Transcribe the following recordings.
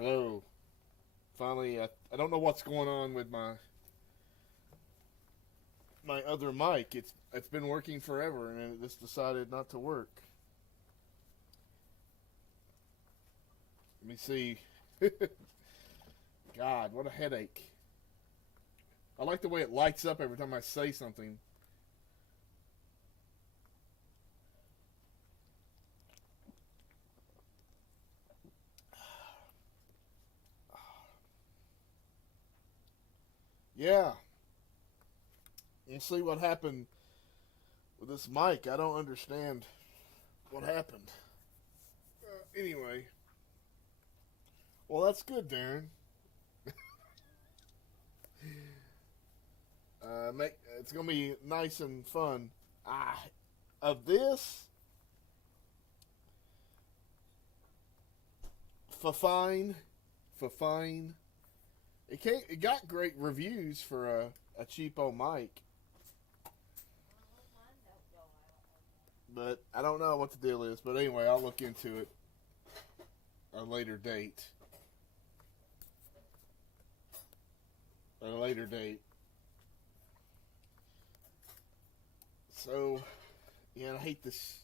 Hello. Finally, I don't know what's going on with my other mic. It's been working forever, and it just decided not to work. Let me see. God, what a headache. I like the way it lights up every time I say something. Yeah. We'll see what happened with this mic. I don't understand what happened. Anyway. Well, that's good, Darren. It's gonna be nice and fun. Of this, fine. It got great reviews for a cheapo mic, but I don't know what the deal is. But anyway, I'll look into it at a later date. At a later date. So, yeah, I hate this.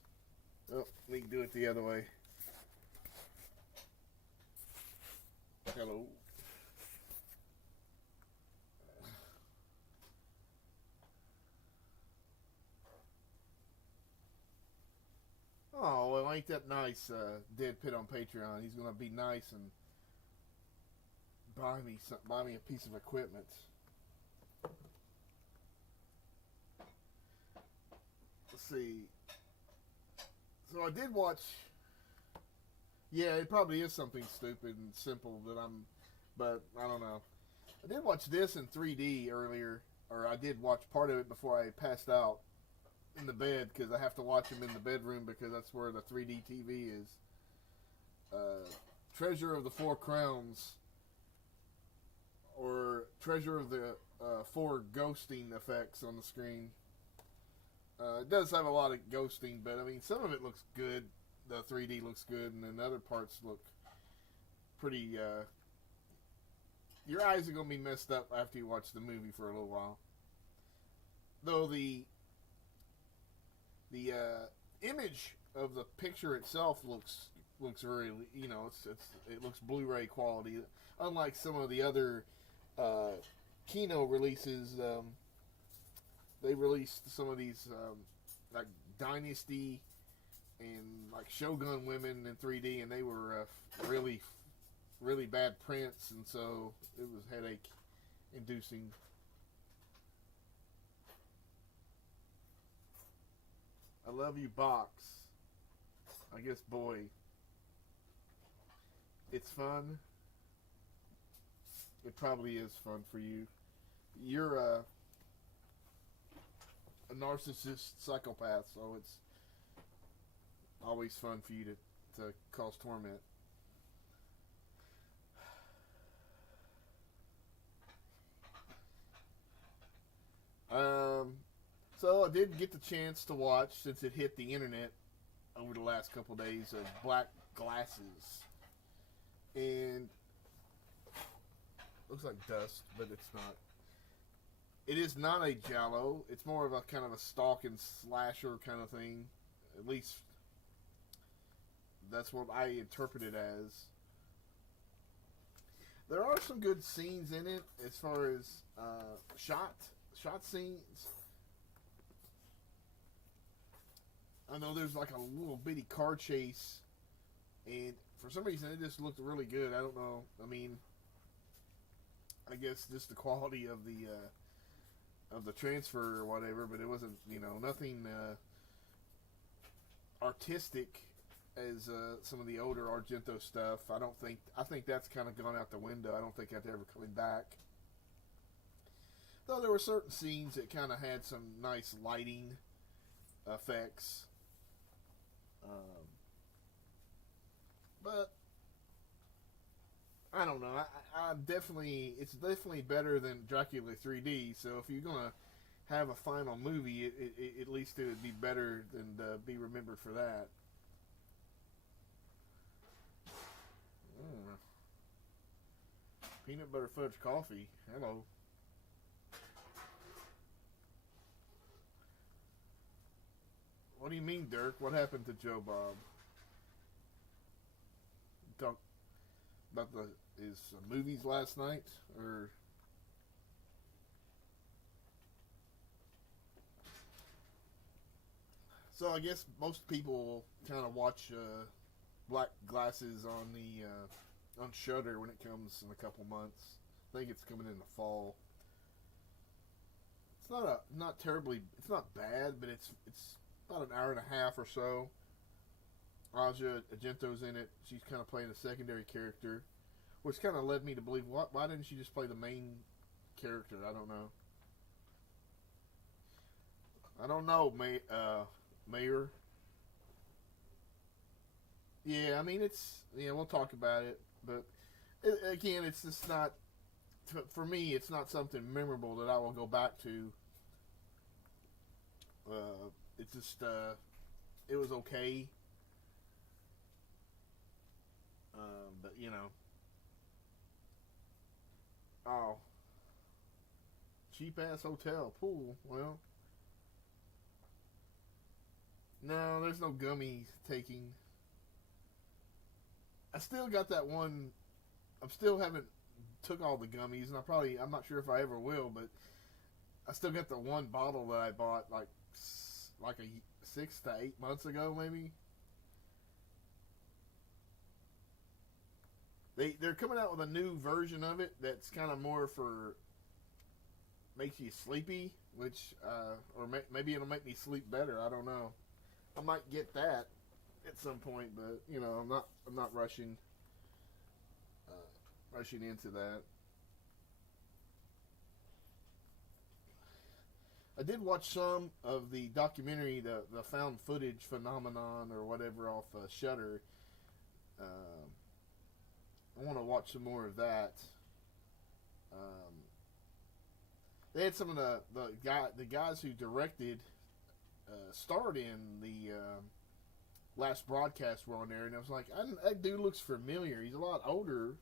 Oh, we can do it the other way. Hello. Oh, well, ain't that nice, DEADPIT on Patreon. He's gonna be nice and buy me a piece of equipment. Let's see. So I did watch. Yeah, it probably is something stupid and simple but I don't know. I did watch this in 3D earlier, or I did watch part of it before I passed out in the bed, because I have to watch them in the bedroom because that's where the 3D TV is. Treasure of the Four Crowns, or Treasure of the Four Ghosting Effects on the screen. It does have a lot of ghosting, but I mean, some of it looks good. The 3D looks good, and then other parts look pretty. Your eyes are going to be messed up after you watch the movie for a little while. Though the image of the picture itself looks very, it looks Blu-ray quality, unlike some of the other Kino releases. They released some of these like Dynasty and like Shogun Women in 3D, and they were really bad prints, and so it was headache inducing. I love you, box. I guess, boy, it's fun. It probably is fun for you. You're a narcissist psychopath, so it's always fun for you to cause torment. So I did get the chance to watch, since it hit the internet over the last couple of days, of Black Glasses. And looks like dust, but it's not. It is not a giallo. It's more of a kind of a stalk and slasher kind of thing. At least that's what I interpret it as. There are some good scenes in it as far as shot scenes. I know there's like a little bitty car chase, and for some reason it just looked really good. I don't know. I mean, I guess just the quality of the transfer or whatever, but it wasn't, nothing artistic as some of the older Argento stuff. I think that's kind of gone out the window. I don't think that's ever coming back. Though there were certain scenes that kind of had some nice lighting effects. But I don't know. It's definitely better than Dracula 3D. So if you're gonna have a final movie, at least it would be better than to be remembered for that. Peanut butter fudge coffee. Hello. What do you mean, Dirk? What happened to Joe Bob? Talk about his movies last night, or so? I guess most people kind of watch Black Glasses on the on Shudder when it comes in a couple months. I think it's coming in the fall. It's not terribly. It's not bad, but it's about an hour and a half or so. Argento's in it. She's kind of playing a secondary character, which kind of led me to believe, why didn't she just play the main character? I don't know. I don't know, Mayor. Yeah, I mean, we'll talk about it, but again, it's just not, for me, it's not something memorable that I will go back to. It's just, it was okay. But, oh, cheap ass hotel pool. Well, no, there's no gummy taking. I still got that one. I still haven't took all the gummies, and I'm not sure if I ever will, but I still got the one bottle that I bought like a 6 to 8 months ago, maybe. They're coming out with a new version of it that's kind of more for makes you sleepy, which maybe it'll make me sleep better. I don't know. I might get that at some point, but I'm not rushing into that. I did watch some of the documentary, the found footage phenomenon or whatever off Shudder. I want to watch some more of that. They had some of the guys who directed starred in the last broadcast were on there, and I was like, that dude looks familiar. He's a lot older,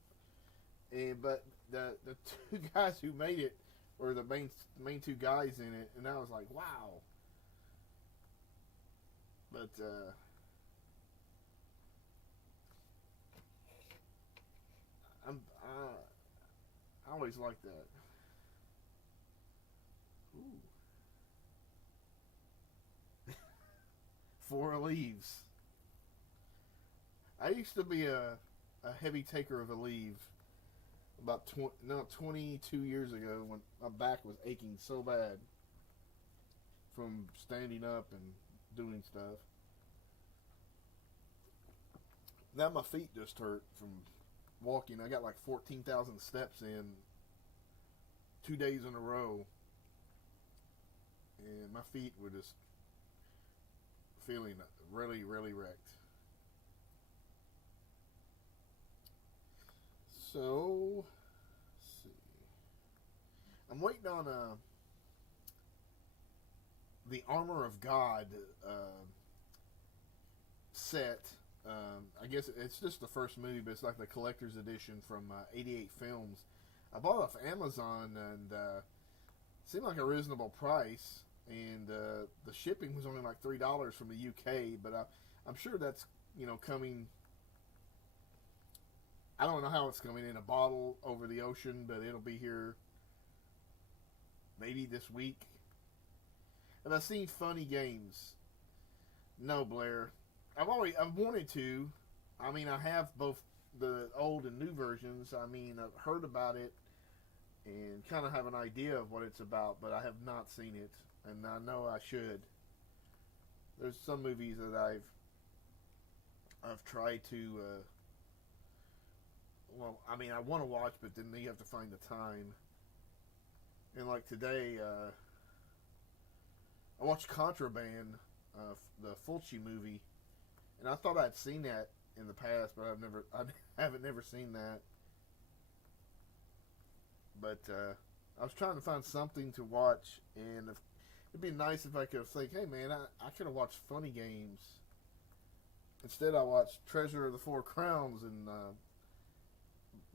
but the two guys who made it were the main two guys in it, and I was like, wow. But I always like that. Ooh. 4 Leaves. I used to be a heavy taker of Aleve about 22 years ago when my back was aching so bad from standing up and doing stuff. Now my feet just hurt from walking. I got like 14,000 steps in 2 days in a row, and my feet were just feeling really, really wrecked. So, let's see. I'm waiting on the Armor of God set. I guess it's just the first movie, but it's like the collector's edition from 88 Films. I bought it off Amazon, and it seemed like a reasonable price, and the shipping was only like $3 from the UK, but I'm sure that's coming. I don't know how it's coming in a bottle over the ocean, but it'll be here maybe this week. And I've seen Funny Games. No, Blair. I've wanted to. I mean, I have both the old and new versions. I mean, I've heard about it and kind of have an idea of what it's about, but I have not seen it, and I know I should. There's some movies that I've tried to. I mean, I want to watch, but then you have to find the time. And like today, I watched Contraband, the Fulci movie. And I thought I'd seen that in the past, but I haven't never seen that. But I was trying to find something to watch, and it'd be nice if I could think, hey man, I could have watched Funny Games. Instead, I watched Treasure of the Four Crowns and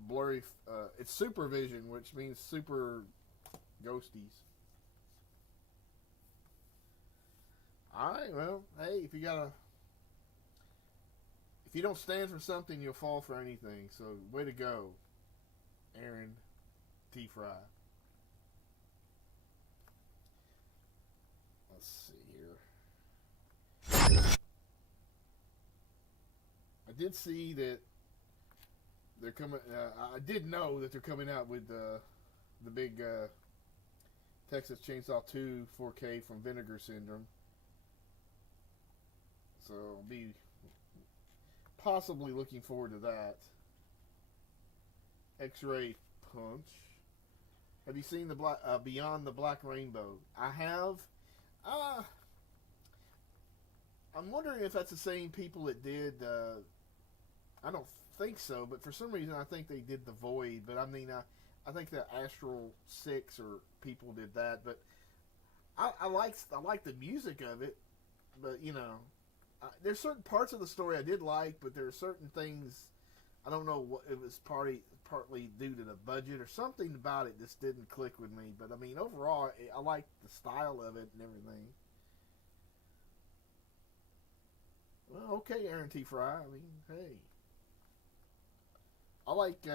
blurry. It's supervision, which means super ghosties. All right, well, hey, if you don't stand for something, you'll fall for anything. So, way to go, Aaron T. Fry. Let's see here. I did see that they're coming. I did know that they're coming out with the big Texas Chainsaw 2 4K from Vinegar Syndrome. So I'll be possibly looking forward to that. X-Ray Punch. Have you seen the Beyond the Black Rainbow? I have. I'm wondering if that's the same people that did. I don't think so, but for some reason I think they did The Void. But I mean, I think the Astral 6 or people did that. But I like the music of it. But you know, there's certain parts of the story I did like, but there are certain things I don't know what it was partly due to the budget or something about it just didn't click with me. But I mean, overall, I like the style of it and everything. Well, okay, Aaron T. Fry. I mean, hey, I like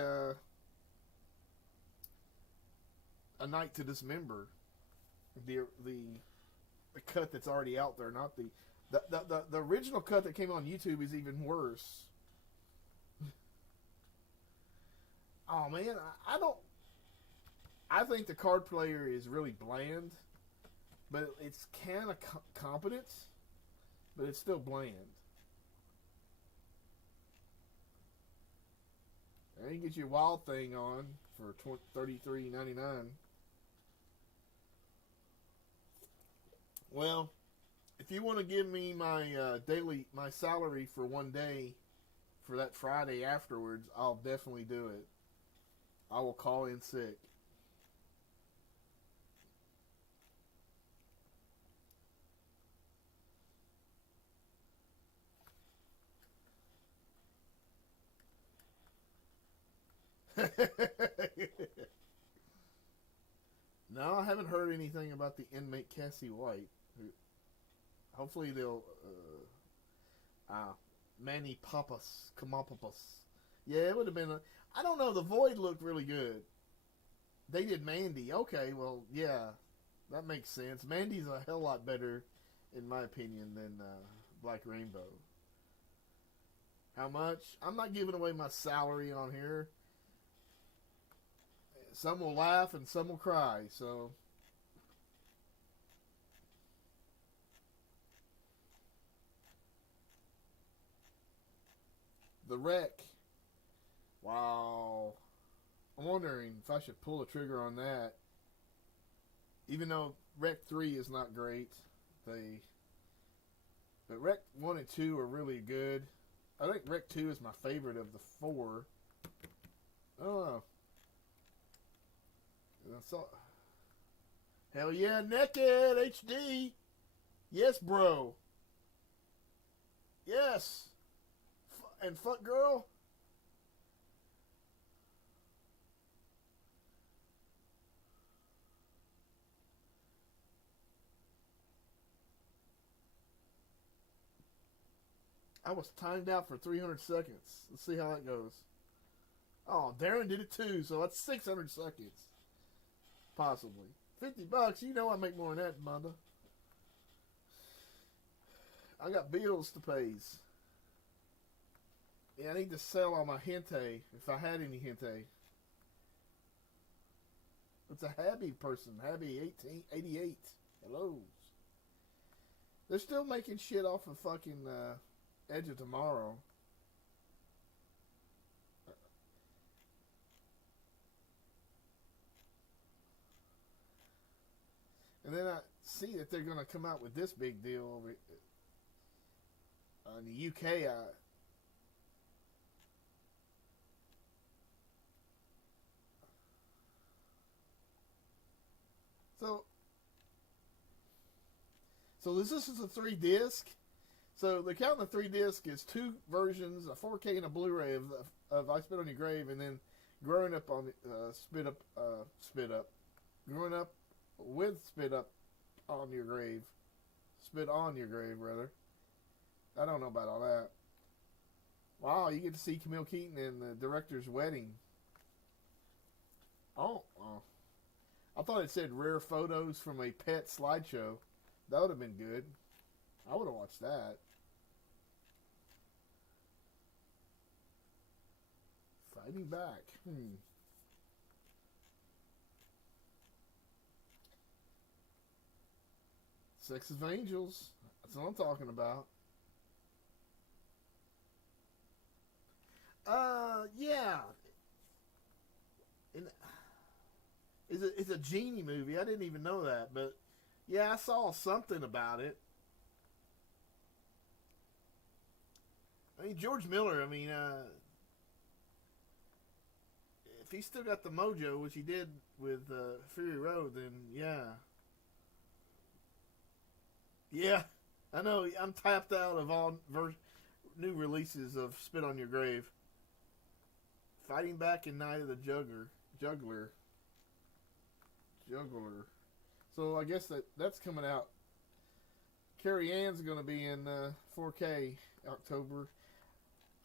A Night to Dismember, the cut that's already out there, not the original cut that came on YouTube is even worse. Oh man, I think the card player is really bland, but it's kind of competent, but it's still bland. And you get your Wild Thing on for $33.99. Well, if you want to give me my my salary for one day for that Friday afterwards, I'll definitely do it. I will call in sick. No, I haven't heard anything about the inmate Cassie White. Hopefully they'll Manny Papas Kamapapus. Yeah, it would have been I don't know, The Void looked really good. They did Mandy. Okay, well, yeah, that makes sense. Mandy's a hell lot better, in my opinion, than Black Rainbow. How much? I'm not giving away my salary on here. Some will laugh and some will cry, so... The Wreck. Wow. I'm wondering if I should pull the trigger on that. Even though Wreck 3 is not great. But Wreck 1 and 2 are really good. I think Wreck 2 is my favorite of the 4. I don't know. Hell yeah, Naked HD. Yes, bro. Yes. And fuck girl. I was timed out for 300 seconds. Let's see how that goes. Oh, Darren did it too, so that's 600 seconds. Possibly. $50, you know I make more than that, mother. I got bills to pay. Yeah, I need to sell all my hentai, if I had any hentai. It's a Habby person, Habby 1888. Hello. They're still making shit off of fucking Edge of Tomorrow. And then I see that they're going to come out with this big deal over in the UK. So this is a 3-disc. So the count of the 3-disc is 2 versions, a 4K and a Blu-ray of I Spit on Your Grave, and then growing up on spit up, growing up with spit up on your grave, spit on your grave rather. I don't know about all that. Wow, you get to see Camille Keaton in the director's wedding. Oh. I thought it said rare photos from a pet slideshow. That would have been good. I would have watched that. Fighting back. Sex of Angels. That's what I'm talking about. Yeah. And it's a genie movie. I didn't even know that, but yeah, I saw something about it. I mean, George Miller. I mean, if he still got the mojo, which he did with Fury Road, then yeah. I know. I'm tapped out of all new releases of Spit on Your Grave. Fighting Back in Night of the Juggler. So I guess that's coming out. Carrie Ann's going to be in 4K October.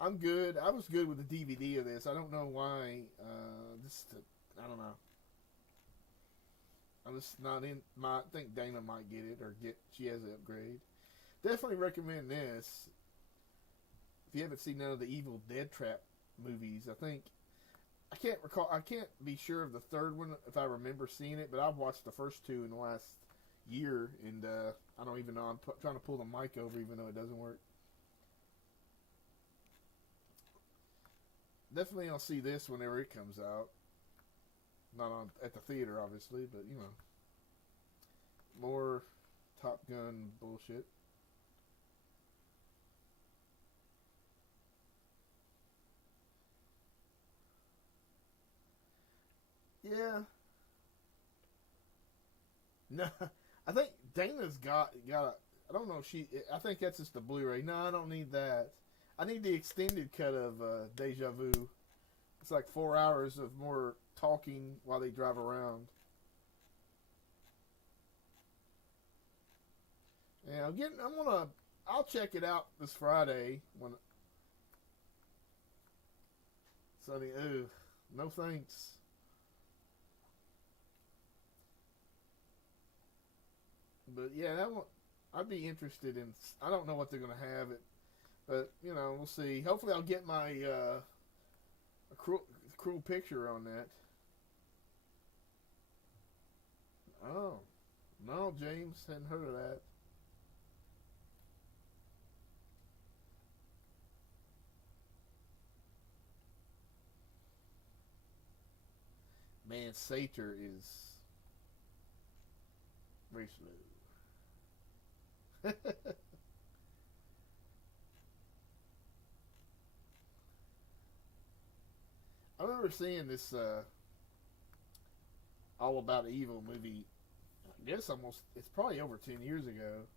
I'm good. I was good with the DVD of this. I don't know why. I don't know. I'm just not in. I think Dana might get it, or she has an upgrade. Definitely recommend this. If you haven't seen none of the Evil Dead Trap movies, I can't recall. I can't be sure of the third one if I remember seeing it, but I've watched the first two in the last year, and I don't even know. I'm trying to pull the mic over, even though it doesn't work. Definitely, I'll see this whenever it comes out. Not at the theater, obviously, but more Top Gun bullshit. Yeah. No, I think Dana's got a. I don't know if she. I think that's just the Blu-ray. No, I don't need that. I need the extended cut of Deja Vu. It's like 4 hours of more talking while they drive around. Yeah, I'll check it out this Friday when. Sonny, ooh, no thanks. But yeah, that one I'd be interested in. I don't know what they're gonna have it, but we'll see. Hopefully, I'll get my a cruel picture on that. Oh no, James hadn't heard of that. Man, Satyr is very slow. I remember seeing this All About Evil movie. I guess it's probably over 10 years ago.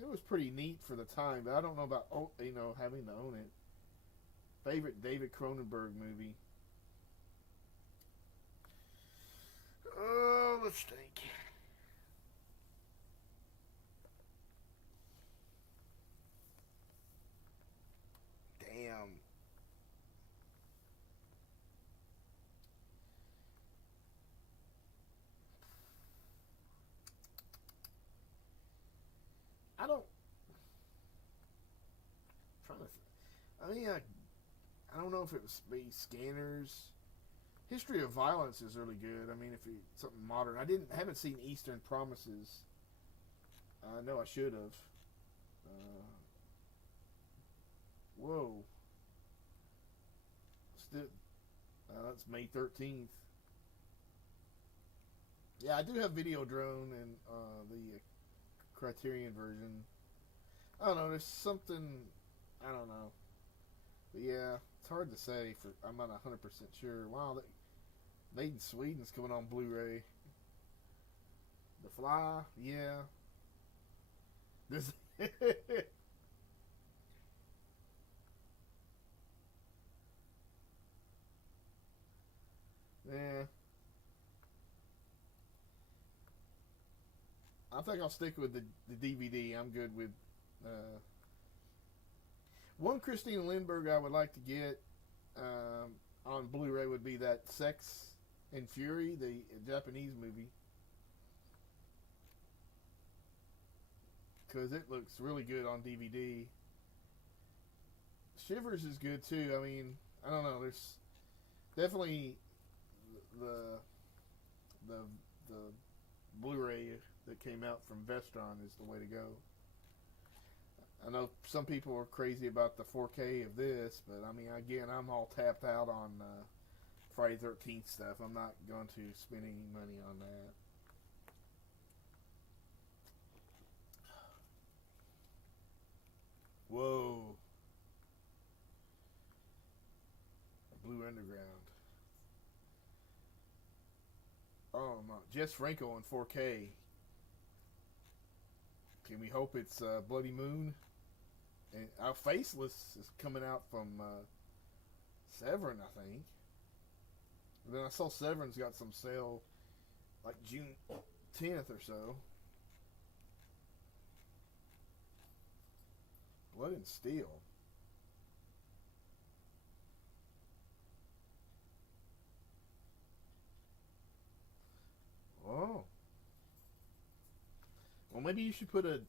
It was pretty neat for the time, but I don't know about having to own it. Favorite David Cronenberg movie. Oh, let's think. Damn. I don't. I'm trying to. I mean, I don't know if it was Scanners. History of Violence is really good. I mean, if you something modern, haven't seen Eastern Promises. I know I should have. Whoa. That's May 13th. Yeah, I do have Videodrome and the Criterion version. I don't know. There's something. I don't know. But yeah, it's hard to say. I'm not 100% sure. Wow, Made in Sweden's coming on Blu-ray. The Fly, yeah. This. think I'll stick with the DVD. I'm good with. One Christina Lindbergh I would like to get on Blu-ray would be that Sex and Fury, the Japanese movie. Because it looks really good on DVD. Shivers is good too. I mean, I don't know. There's definitely the Blu-ray that came out from Vestron is the way to go. I know some people are crazy about the 4K of this, but I mean, again, I'm all tapped out on Friday 13th stuff. I'm not going to spend any money on that. Whoa. Blue Underground. Oh my, Jess Franco in 4K. Can we hope it's Bloody Moon? And Faceless is coming out from Severin, I think. And then I saw Severin's got some sale like June 10th or so. Blood and Steel. Oh. Well, maybe you should put a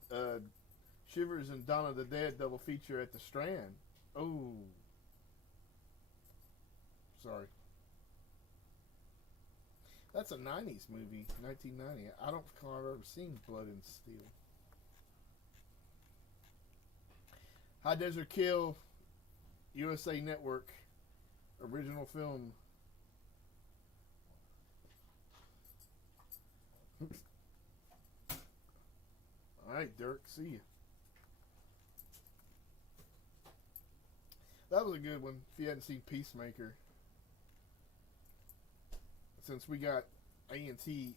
Shivers and Dawn of the Dead double feature at the Strand. Oh. Sorry. That's a 90s movie, 1990. I don't recall I've ever seen Blood and Steel. High Desert Kill, USA Network, original film. Alright, Dirk, see you. That was a good one, if you hadn't seen Peacemaker. Since we got AT&T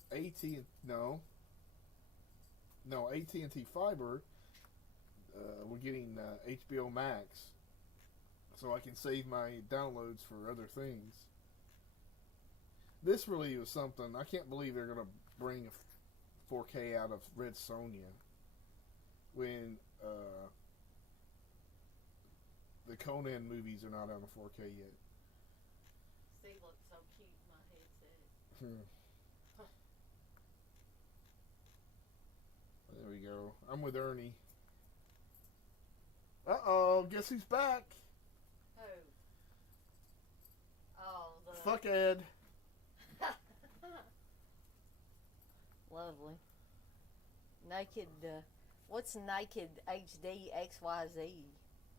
Fiber, we're getting HBO Max, so I can save my downloads for other things. This really was something. I can't believe they're going to bring a 4K out of Red Sonja when the Conan movies are not on a 4K yet. They look so cute in my headset. There we go. I'm with Ernie. Uh-oh, guess who's back? Who? Oh, the... Fuck Ed. Lovely. Naked, what's Naked HD XYZ?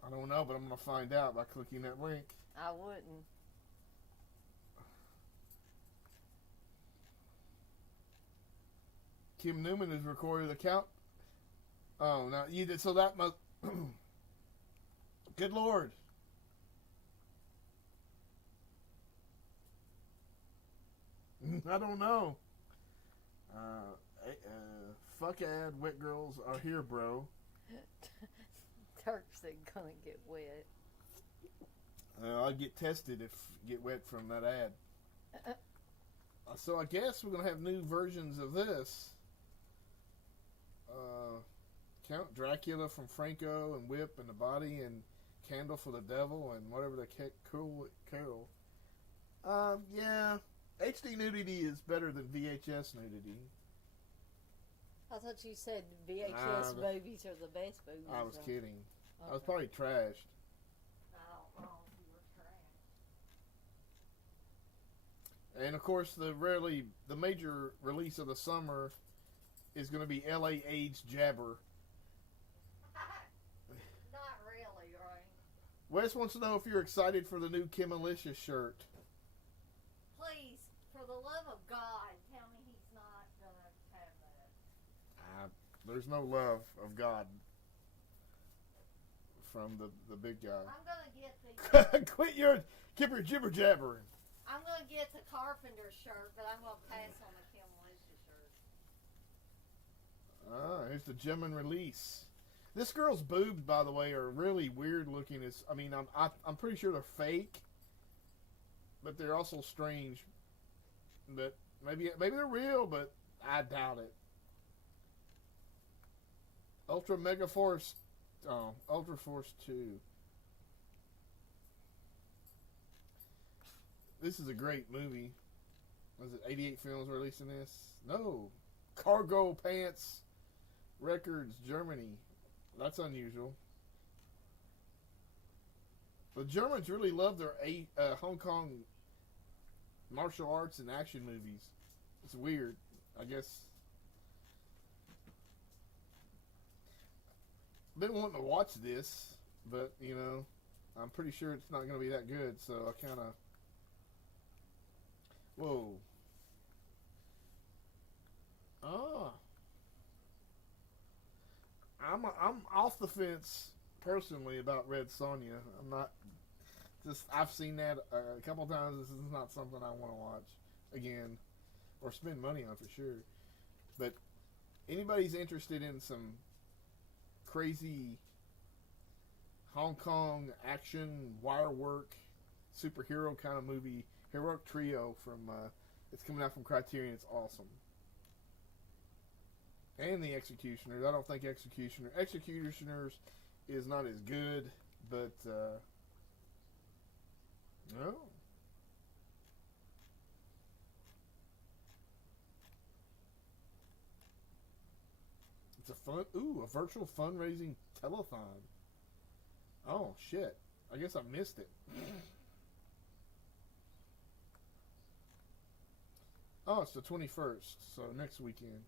I don't know, but I'm going to find out by clicking that link. I wouldn't. Kim Newman has recorded the count. Oh, now you did, so that must... Good Lord. I don't know. Fuck Ad, wet girls are here, bro. Turks ain't gonna get wet. I'll get tested if get wet from that ad. So I guess we're gonna have new versions of this. Count Dracula from Franco and Whip and the Body and Candle for the Devil and whatever the Carol. Yeah, HD nudity is better than VHS nudity. I thought you said VHS movies are the best movies. I was kidding. Okay. I was probably trashed. I don't know if you were trash. And of course, the major release of the summer is going to be LA AIDS Jabber. Not really, right? Wes wants to know if you're excited for the new Kim Alicia shirt. Please, for the love of God, tell me he's not gonna have that. There's no love of God from the big guy. I'm gonna get the... Quit your jibber jabbering. I'm gonna get the Carpenter shirt, but I'm gonna pass on the Kim Alicia shirt. Here's the German release. This girl's boobs, by the way, are really weird looking. I'm pretty sure they're fake, but they're also strange. But maybe they're real, but I doubt it. Ultra Mega Force. Oh, Ultra Force 2. This is a great movie. Was it 88 films releasing this? No. Cargo Pants Records, Germany. That's unusual. The Germans really love their Hong Kong martial arts and action movies. It's weird, I guess. Been wanting to watch this, but you know, I'm pretty sure it's not going to be that good. So I kind of, whoa, I'm off the fence personally about Red Sonja. I'm not. Just I've seen that a couple times. This is not something I want to watch again or spend money on for sure. But anybody's interested in some crazy Hong Kong action, wire work, superhero kind of movie, Heroic Trio from it's coming out from Criterion. It's awesome. And The Executioners. I don't think Executioners is not as good, but no. It's a virtual fundraising telethon. Oh, shit. I guess I missed it. Oh, it's the 21st, so next weekend.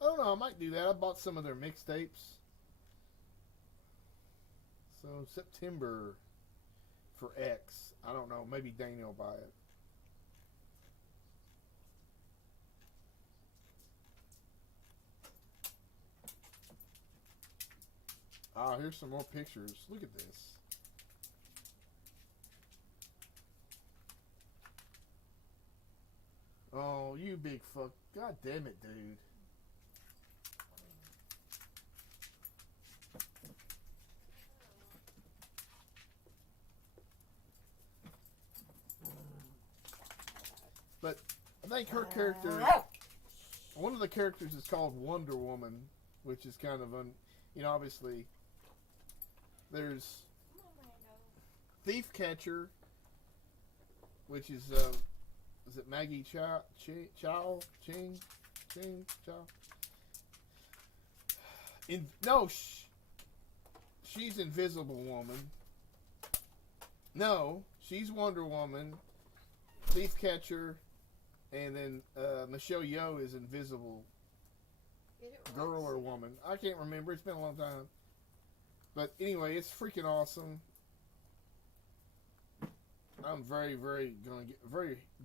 I don't know, I might do that. I bought some of their mixtapes. So, September for X. I don't know, maybe Daniel will buy it. Ah, here's some more pictures. Look at this. Oh, you big fuck. God damn it, dude. But I think her character, one of the characters is called Wonder Woman, which is kind of obviously there's Thief Catcher, which is it Maggie Chow? She's Invisible Woman. No, she's Wonder Woman, Thief Catcher, and then Michelle Yeoh is Invisible Girl or Woman. I can't remember. It's been a long time. But anyway, it's freaking awesome. I'm very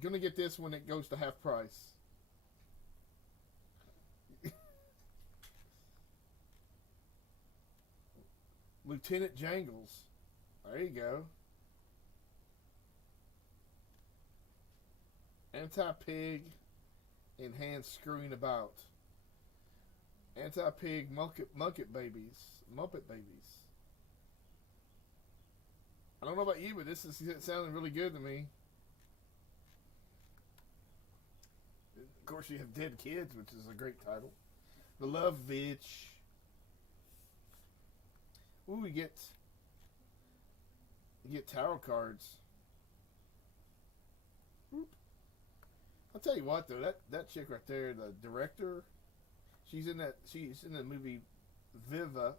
gonna get this when it goes to half price. Lieutenant Jangles. There you go. Anti-Pig and hands screwing about. Anti-Pig Muppet Babies. I don't know about you, but this is sounding really good to me. Of course, you have Dead Kids, which is a great title. The Love Vitch. Ooh, you get tarot cards. Whoop. I'll tell you what, though, that chick right there, the director, she's in the movie Viva.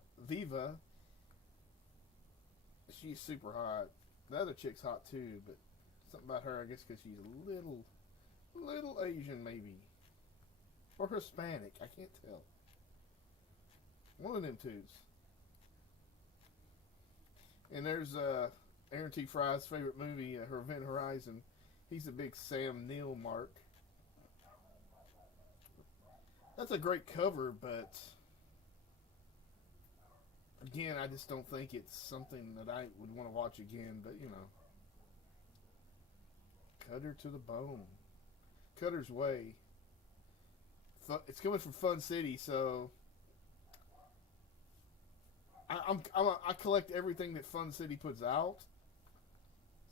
She's super hot. The other chick's hot too, but something about her, I guess, because she's a little Asian maybe, or Hispanic. I can't tell. One of them twos. And there's Aaron T. Fry's favorite movie, her Event Horizon. He's a big Sam Neill mark. That's a great cover, but again, I just don't think it's something that I would want to watch again. But you know, cut her to the bone. Cutter's Way. It's coming from Fun City, so I collect everything that Fun City puts out.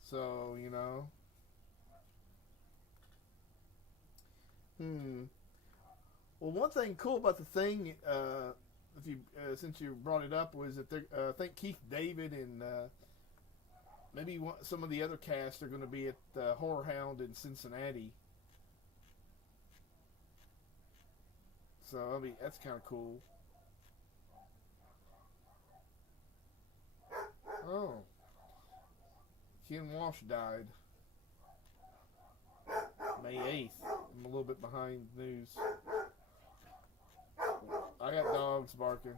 So you know, Hmm. Well, one thing cool about the thing, if you since you brought it up, was that I think Keith David and maybe some of the other cast are going to be at the Horror Hound in Cincinnati. So I mean, that's kind of cool. Oh, Ken Walsh died May 8th. I'm a little bit behind news. I got dogs barking.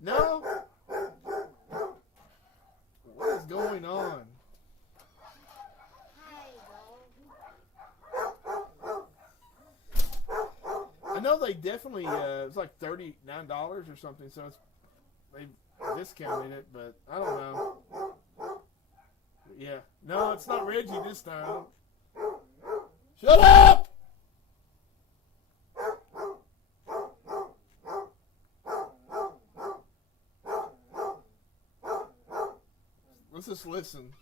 No? What is going on? I know they definitely, it's like $39 or something, so they discounted it, but I don't know. Yeah. No, it's not Reggie this time. Shut up! Let's just listen.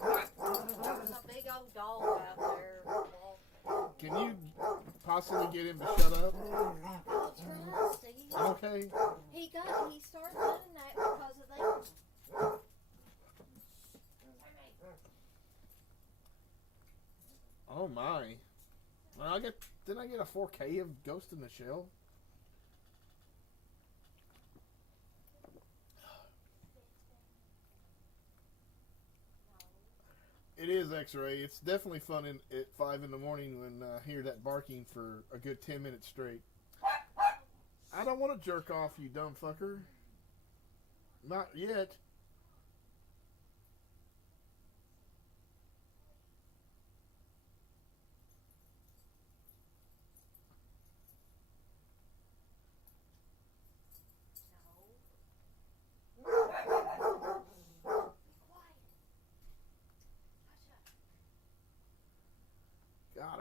There's a big old dog out there. Can you possibly get him to shut up? I'll try, Steve. Okay. He started doing that because of that. Oh my. Well, didn't I get a 4K of Ghost in the Shell? It is X-ray. It's definitely fun at 5 in the morning when I hear that barking for a good 10 minutes straight. I don't want to jerk off, you dumb fucker. Not yet.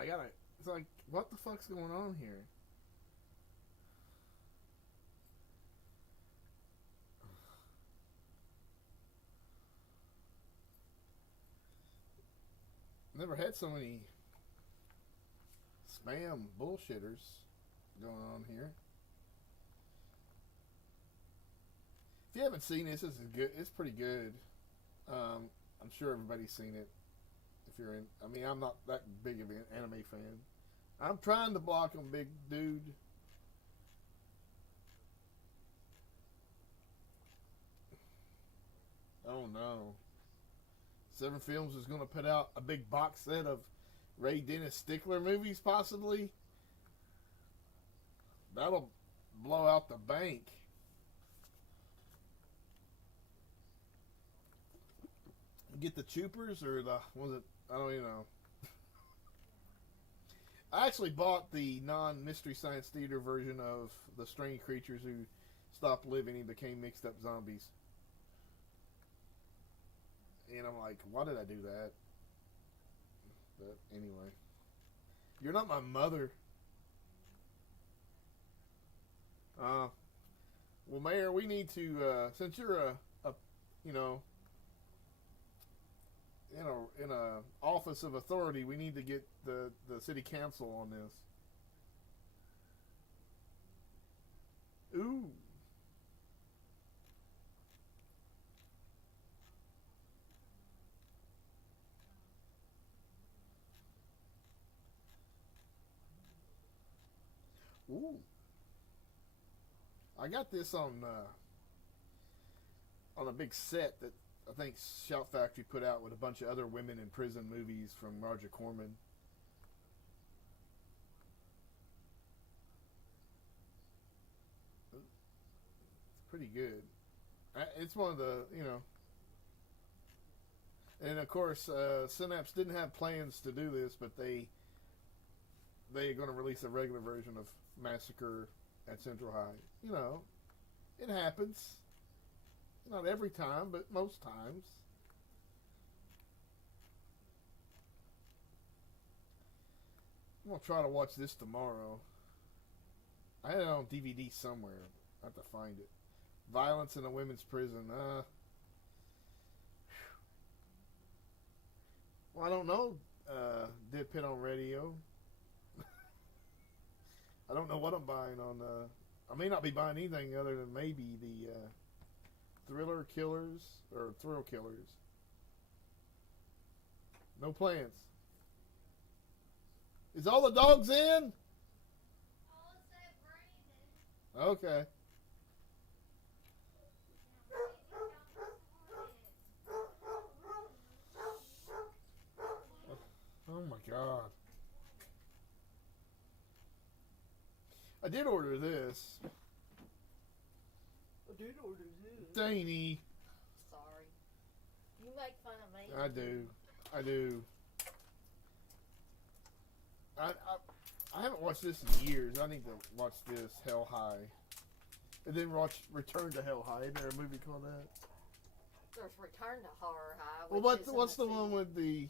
God, it's like, what the fuck's going on here? Never had so many spam bullshitters going on here. If you haven't seen this is good. It's pretty good. I'm sure everybody's seen it. If you're in, I mean, I'm not that big of an anime fan. I'm trying to block them, big dude. Oh no. Seven Films is going to put out a big box set of Ray Dennis Stickler movies, possibly. That'll blow out the bank. Get the Choopers or I don't even know. I actually bought the non-Mystery Science Theater version of the strange creatures who stopped living and became mixed up zombies. And I'm like, why did I do that? But anyway. You're not my mother. Well, Mayor, we need to, since you're in a office of authority, we need to get the city council on this. Ooh. Ooh. I got this on a big set that I think Shout Factory put out with a bunch of other women in prison movies from Roger Corman. It's pretty good. It's one of the, and of course, Synapse didn't have plans to do this, but they're going to release a regular version of Massacre at Central High. It happens. Not every time, but most times. I'm going to try to watch this tomorrow. I had it on DVD somewhere. I have to find it. Violence in a Women's Prison. Well, I don't know. DEADPIT on radio. I don't know what I'm buying on. I may not be buying anything other than maybe the Thriller Killers or Thrill Killers. No plans. Is all the dogs in? Okay. Oh my God. I did order this. Danny. Sorry. You make fun of me. I do. I haven't watched this in years. I need to watch this, Hell High. And then watch Return to Hell High. Isn't there a movie called that? There's Return to Horror High. Well, what's the one with the...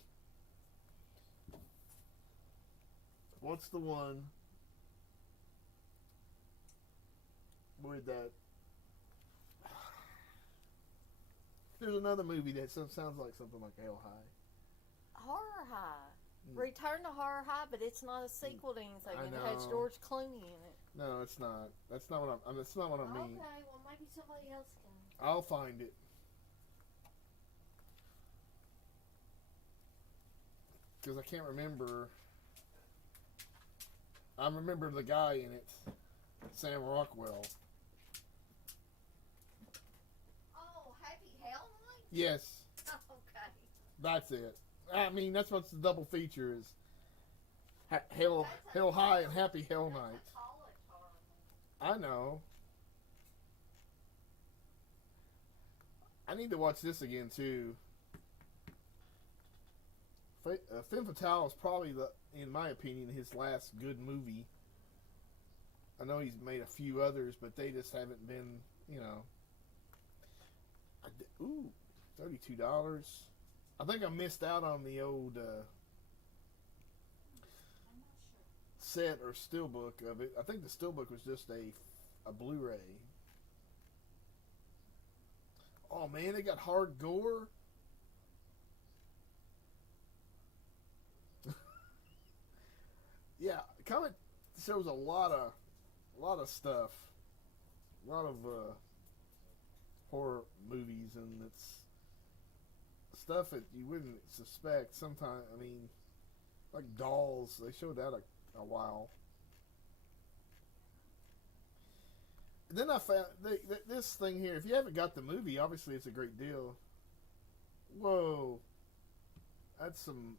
What's the one with that... There's another movie that sounds like something like Hell High. Horror High. Return to Horror High, but it's not a sequel to anything. It has George Clooney in it. No, it's not. That's not what that's not what I mean. Okay, well maybe somebody else can. I'll find it. Because I can't remember. I remember the guy in it, Sam Rockwell. Oh, Happy Hell Night? Yes. Okay. That's it. I mean, that's what the double feature is. Hell High and Happy Hell Night. I know. I need to watch this again too. Femme Fatale is probably in my opinion, his last good movie. I know he's made a few others, but they just haven't been, you know. Ooh, $32. I think I missed out on the old set or steelbook of it. I think the steelbook was just a Blu-ray. Oh man, they got hard gore. Yeah, Comet shows a lot of stuff, a lot of horror movies, and it's stuff that you wouldn't suspect. Sometimes, I mean, like Dolls, they showed that a while. And then I found this thing here. If you haven't got the movie, obviously it's a great deal. Whoa, that's some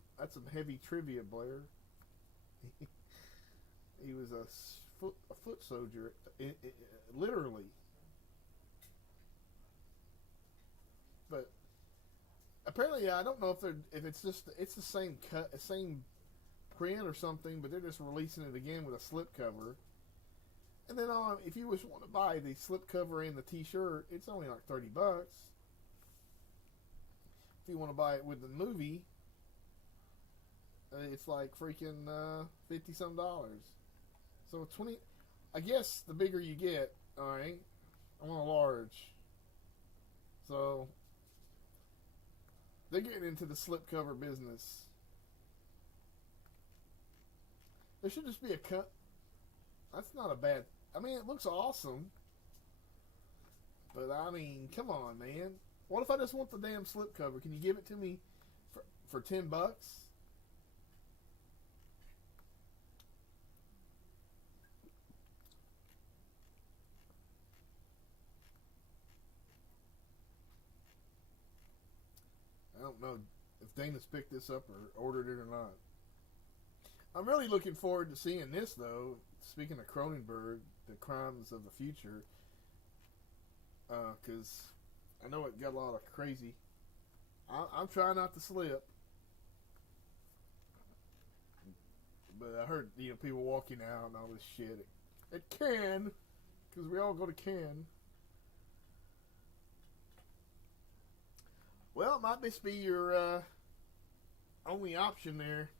heavy trivia, Blair. He was a foot soldier, literally. But apparently, I don't know if it's the same same print or something, but they're just releasing it again with a slipcover. And then if you just want to buy the slipcover and the T-shirt, it's only like $30. If you want to buy it with the movie, it's like freaking $50-some. So 20. I guess the bigger you get, all right. I want a large. So they're getting into the slipcover business. There should just be a cut. That's not a bad. I mean, it looks awesome. But I mean, come on, man. What if I just want the damn slipcover? Can you give it to me for $10? I don't know if Dana's picked this up or ordered it or not. I'm really looking forward to seeing this, though. Speaking of Cronenberg, The Crimes of the Future, because I know it got a lot of crazy. I'm trying not to slip, but I heard people walking out and all this shit. It can, because we all go to Cannes. Well, it might just be your only option there.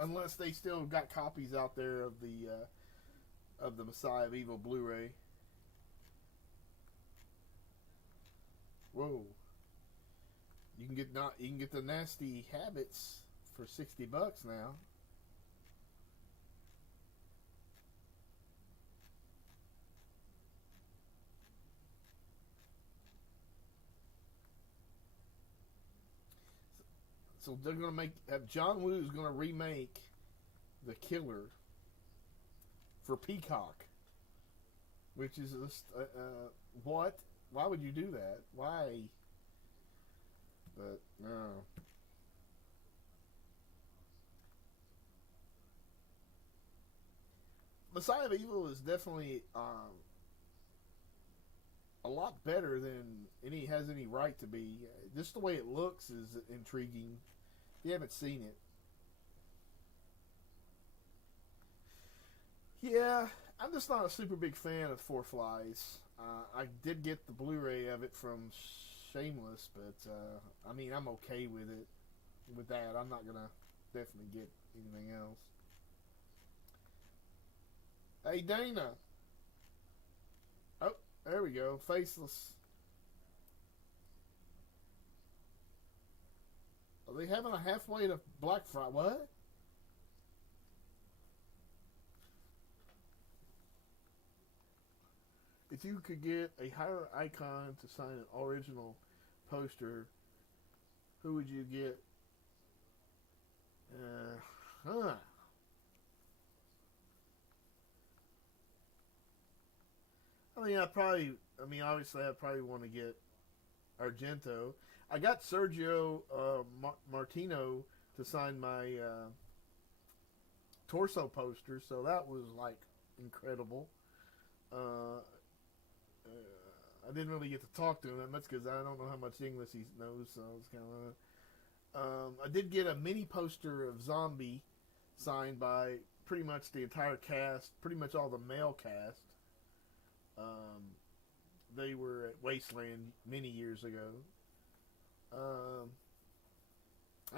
Unless they still got copies out there of the Messiah of Evil Blu-ray. Whoa. you can get the Nasty Habits for $60 now. So they're gonna John Woo's gonna remake The Killer for Peacock, which is what? Why would you do that? Why? But no. Messiah of Evil is definitely a lot better than any has any right to be. Just the way it looks is intriguing. If you haven't seen it, yeah, I'm just not a super big fan of Four Flies. I did get the Blu-ray of it from Shameless, but I mean, I'm okay with it. With that, I'm not gonna definitely get anything else. Hey, Dana. Oh, there we go. Faceless. Are they having a halfway to Black Friday? What? If you could get a higher icon to sign an original poster, who would you get? Huh. Obviously, I'd probably want to get Argento. I got Sergio Martino to sign my torso poster, so that was like incredible. I didn't really get to talk to him that much because I don't know how much English he knows, so it's kind of. I did get a mini poster of Zombie signed by pretty much the entire cast, pretty much all the male cast. They were at Wasteland many years ago. I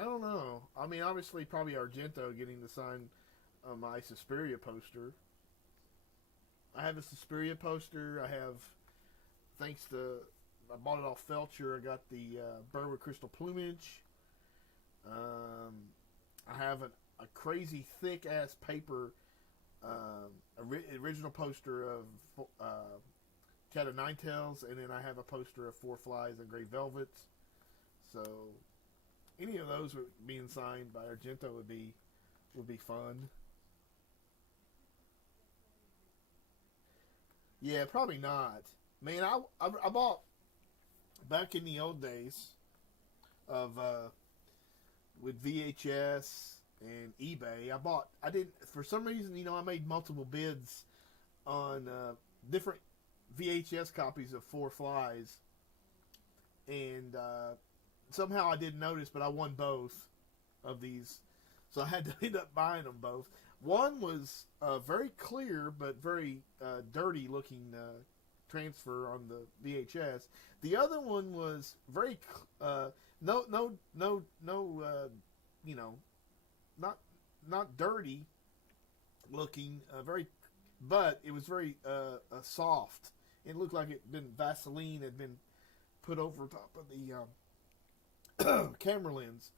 don't know. I mean, obviously, probably Argento getting to sign my Suspiria poster. I have a Suspiria poster. I bought it off Felcher. I got the Burr with Crystal Plumage. I have a crazy thick ass paper original poster of Cat of Nine Tails, and then I have a poster of Four Flies and Grey Velvet. So any of those being signed by Argento would be fun. Yeah, probably not. Man, I bought back in the old days of with VHS and eBay. I didn't for some reason, I made multiple bids on different VHS copies of Four Flies, and somehow I didn't notice, but I won both of these, so I had to end up buying them both. One was very clear but very dirty looking transfer on the VHS. The other one was very not dirty looking, but it was very soft. It looked like Vaseline had been put over top of the camera lens.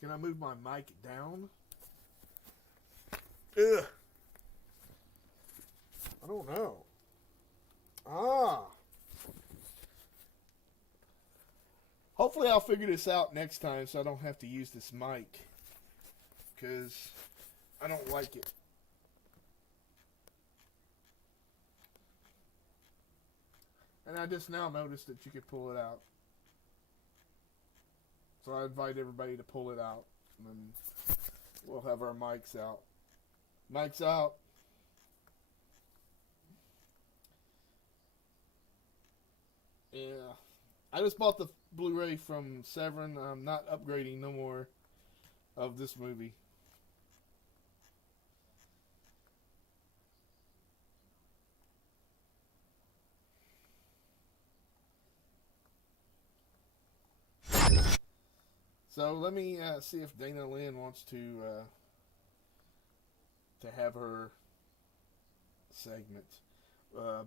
Can I move my mic down? Ugh. I don't know. Hopefully I'll figure this out next time so I don't have to use this mic, because I don't like it. And I just now noticed that you could pull it out. So I invite everybody to pull it out, and then we'll have our mics out. Mics out. Yeah. I just bought the Blu-ray from Severin. I'm not upgrading no more of this movie. So let me see if Dana Lynn wants to have her segment.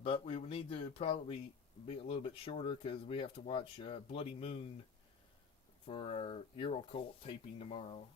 But we would need to probably be a little bit shorter because we have to watch Bloody Moon for our Eurocult taping tomorrow.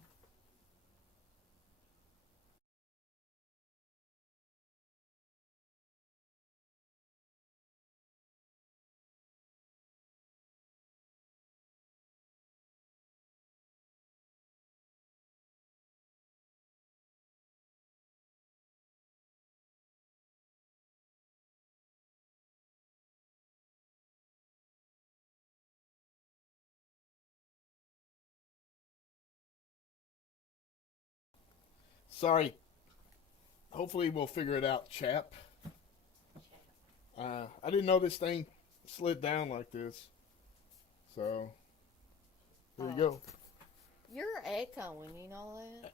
Sorry. Hopefully we'll figure it out, chap. I didn't know this thing slid down like this. So, there you go. You're echoing, you know that?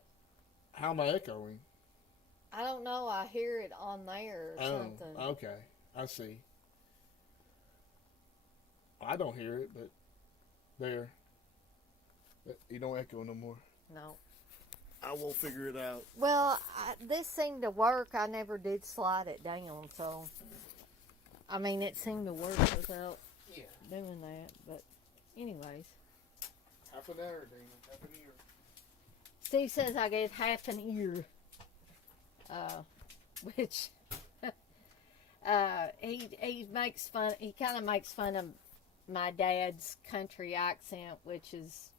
How am I echoing? I don't know. I hear it on there or something. Okay. I see. I don't hear it, but there. You don't echo no more. No. I will figure it out. Well, this seemed to work. I never did slide it down, so... I mean, it seemed to work without doing that, but anyways. Half an hour, Dana. Half an ear. Steve says I get half an ear. Which... he makes fun... He kind of makes fun of my dad's country accent, which is...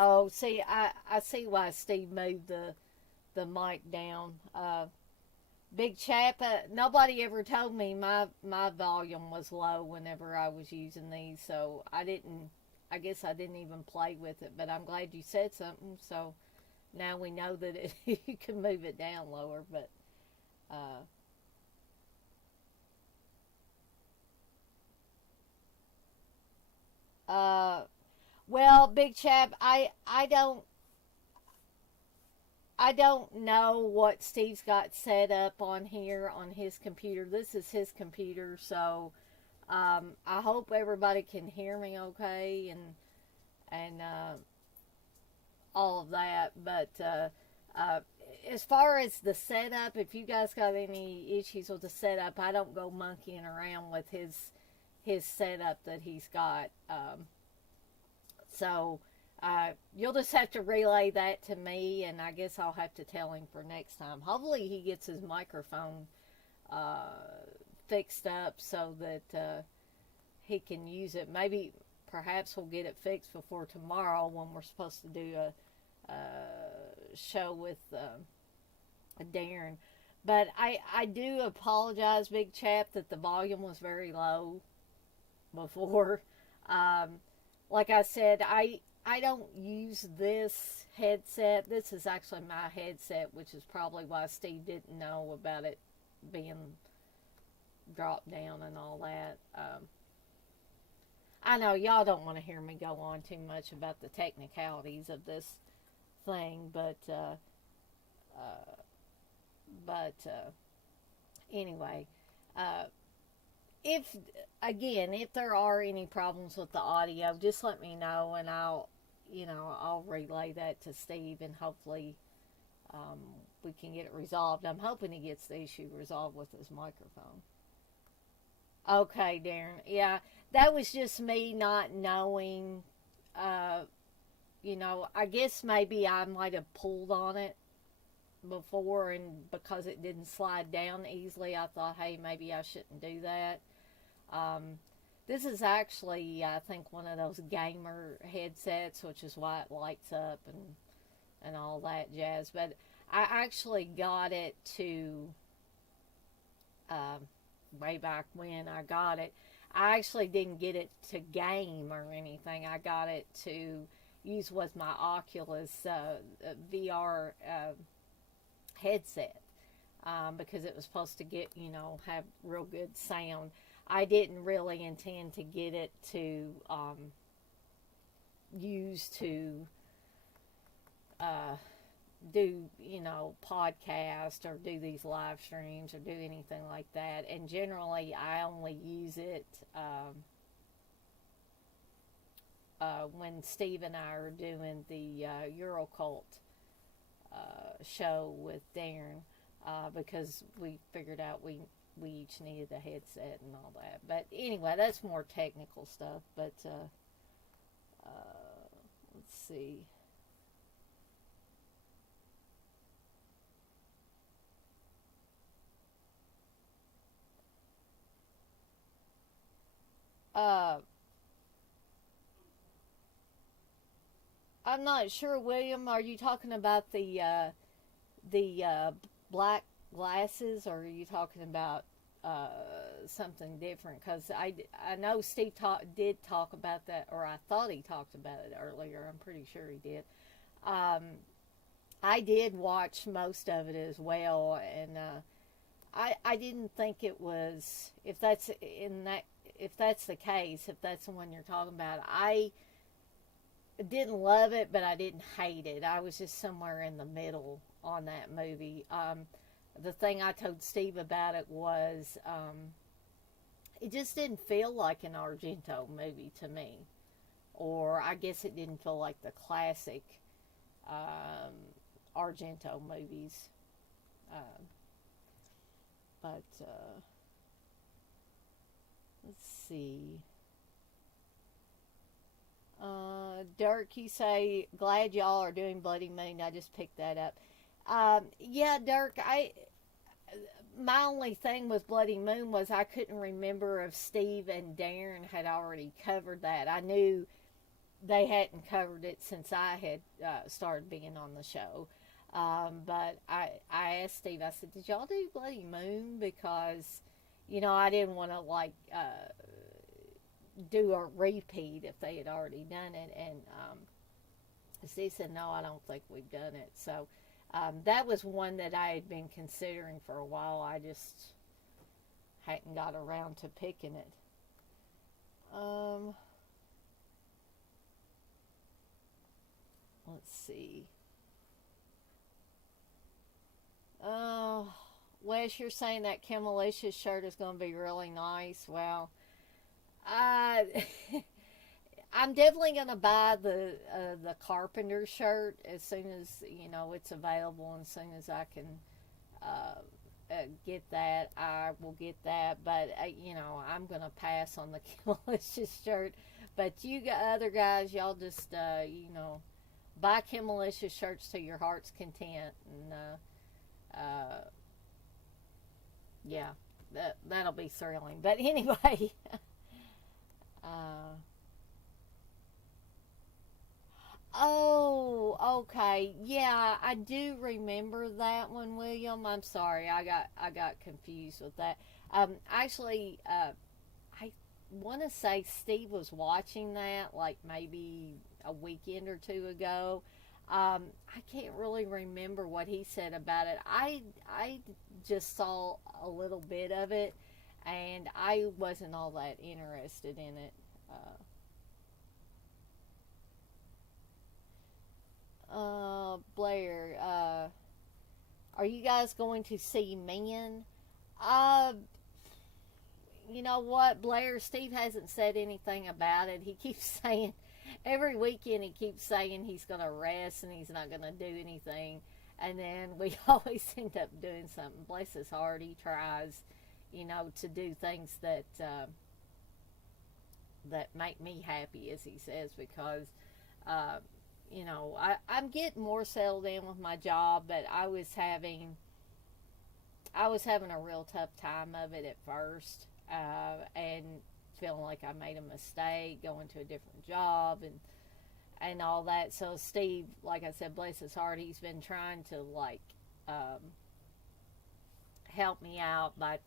Oh, see, I see why Steve moved the mic down. Big chap, nobody ever told me my volume was low whenever I was using these, so I guess I didn't even play with it, but I'm glad you said something, so now we know that you can move it down lower, but, well, big chap, I don't know what Steve's got set up on here on his computer. This is his computer, so I hope everybody can hear me okay and all of that. But as far as the setup, if you guys got any issues with the setup, I don't go monkeying around with his setup that he's got. So you'll just have to relay that to me, and I guess I'll have to tell him for next time. Hopefully he gets his microphone fixed up so that he can use it. Maybe, perhaps we'll get it fixed before tomorrow when we're supposed to do a show with Darren. But I do apologize, big chap, that the volume was very low before. Like I said, I don't use this headset. This is actually my headset, which is probably why Steve didn't know about it being dropped down and all that. I know y'all don't want to hear me go on too much about the technicalities of this thing, but anyway, if there are any problems with the audio, just let me know, and I'll relay that to Steve, and hopefully we can get it resolved. I'm hoping he gets the issue resolved with his microphone. Okay, Darren. Yeah, that was just me not knowing. I guess maybe I might have pulled on it before, and because it didn't slide down easily, I thought, hey, maybe I shouldn't do that. This is actually, I think, one of those gamer headsets, which is why it lights up and all that jazz. But I actually got it to, way back when I got it, I actually didn't get it to game or anything. I got it to use with my Oculus VR headset, because it was supposed to get, have real good sound. I didn't really intend to get it to use to do, podcast or do these live streams or do anything like that. And generally, I only use it when Steve and I are doing the Eurocult show with Darren. because we figured out we each needed a headset and all that. But anyway, that's more technical stuff. But let's see. I'm not sure, William. Are you talking about the black glasses, or are you talking about something different? Because I know Steve did talk about that, or I thought he talked about it earlier. I'm pretty sure he did. I did watch most of it as well, and I didn't think it was, if that's the case, if that's the one you're talking about, I didn't love it, but I didn't hate it. I was just somewhere in the middle on that movie. The thing I told Steve about it was it just didn't feel like an Argento movie to me. Or I guess it didn't feel like the classic Argento movies. But let's see. Dirk, you say, glad y'all are doing Bloody Moon. I just picked that up. Yeah, Dirk, my only thing with Bloody Moon was I couldn't remember if Steve and Darren had already covered that. I knew they hadn't covered it since I had started being on the show. But I asked Steve, I said, did y'all do Bloody Moon? Because, I didn't want to, do a repeat if they had already done it. And Steve said, no, I don't think we've done it. So that was one that I had been considering for a while. I just hadn't got around to picking it. Let's see. Wes, you're saying that Kim Alicia's shirt is going to be really nice. Well, I'm definitely going to buy the Carpenter shirt as soon as, it's available, and as soon as I can get that, I will get that. But, I'm going to pass on the Kim Alicia's shirt. But you other guys, y'all just, buy Kim Alicia's shirts to your heart's content. And, yeah, that'll be thrilling. But anyway, oh, okay, yeah, I do remember that one, William. I'm sorry, I got confused with that. Actually, I want to say Steve was watching that like maybe a weekend or two ago. I can't really remember what he said about it. I just saw a little bit of it, and I wasn't all that interested in it. Blair, are you guys going to see Men? You know what, Blair, Steve hasn't said anything about it. He keeps saying, every weekend he keeps saying he's going to rest and he's not going to do anything. And then we always end up doing something. Bless his heart, he tries, to do things that that make me happy, as he says, because, I'm getting more settled in with my job, but I was having a real tough time of it at first, and feeling like I made a mistake going to a different job and all that. So Steve, like I said, bless his heart, he's been trying to help me out by,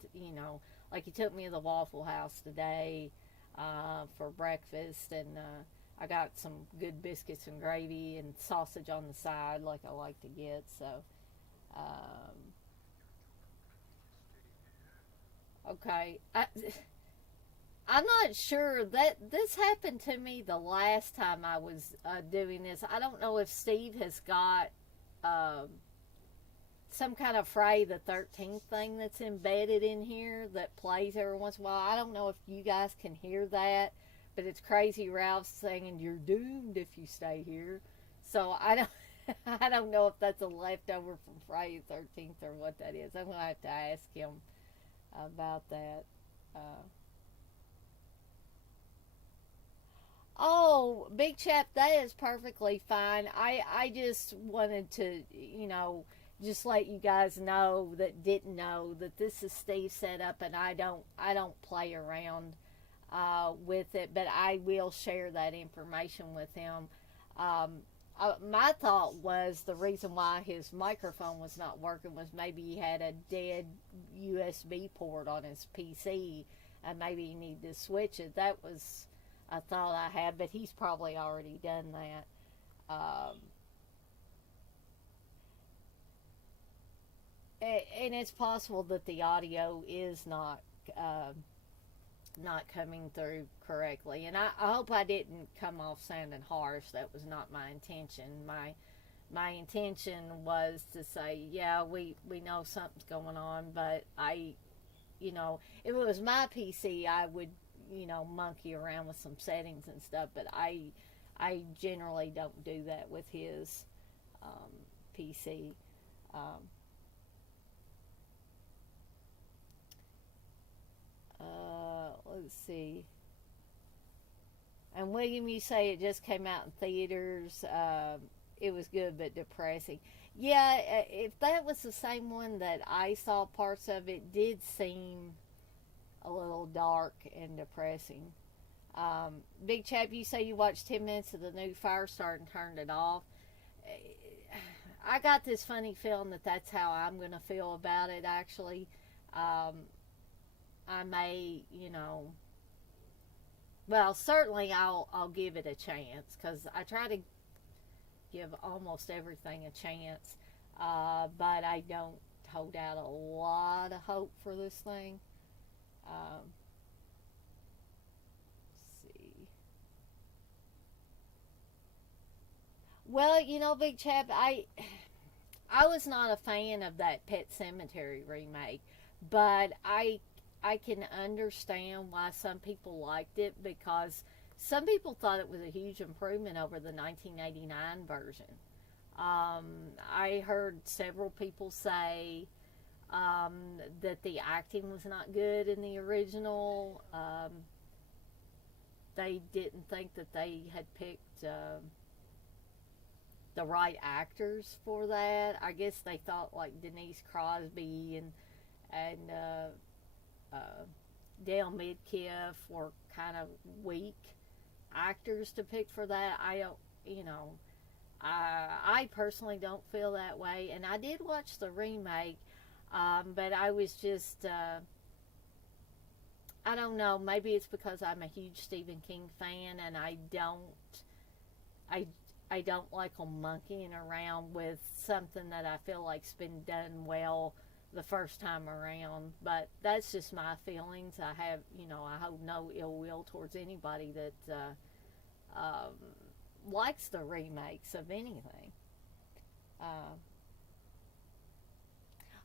like he took me to the Waffle House today for breakfast, and I got some good biscuits and gravy and sausage on the side like I like to get. So okay, I'm not sure that this happened to me the last time I was doing this. I don't know if Steve has got some kind of Friday the 13th thing that's embedded in here that plays every once in a while. I don't know if you guys can hear that, but it's Crazy Ralph singing, "You're doomed if you stay here." So I don't I don't know if that's a leftover from Friday the 13th or what that is. I'm going to have to ask him about that. Uh, oh, Big Chap, that is perfectly fine. I just wanted to, just let you guys know that didn't know that this is Steve's setup, and I don't play around with it, but I will share that information with him. Um, my thought was the reason why his microphone was not working was maybe he had a dead USB port on his PC, and maybe he needed to switch it. That was a thought I had, but he's probably already done that. And it's possible that the audio is not coming through correctly. And I hope I didn't come off sounding harsh. That was not my intention. My intention was to say, yeah, we know something's going on, but if it was my PC, I would, monkey around with some settings and stuff, but I generally don't do that with his PC. Um, let's see. And William, you say it just came out in theaters. It was good but depressing. Yeah, if that was the same one that I saw parts of, it did seem a little dark and depressing. Big Chap, you say you watched 10 minutes of the new Firestarter and turned it off. I got this funny feeling that that's how I'm going to feel about it, actually. I may, well, certainly I'll give it a chance, because I try to give almost everything a chance, but I don't hold out a lot of hope for this thing. Let's see. Well, Big Chap, I was not a fan of that Pet Cemetery remake, but I can understand why some people liked it, because some people thought it was a huge improvement over the 1989 version. I heard several people say that the acting was not good in the original. They didn't think that they had picked the right actors for that. I guess they thought like Denise Crosby and Dale Midkiff were kind of weak actors to pick for that. I personally don't feel that way, and I did watch the remake, but I was just, I don't know, maybe it's because I'm a huge Stephen King fan, and I don't like them monkeying around with something that I feel like's been done well the first time around. But that's just my feelings. I hold no ill will towards anybody that likes the remakes of anything.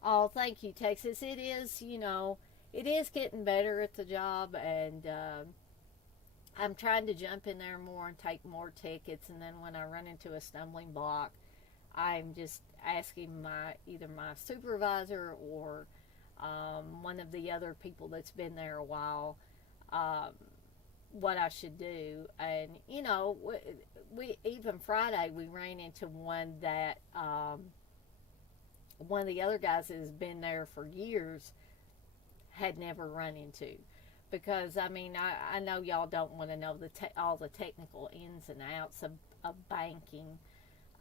Oh, thank you, Texas. It is getting better at the job, and I'm trying to jump in there more and take more tickets, and then when I run into a stumbling block, I'm just asking either my supervisor or one of the other people that's been there a while what I should do. And we even Friday we ran into one that one of the other guys that has been there for years had never run into. Because I know y'all don't want to know all the technical ins and outs of banking.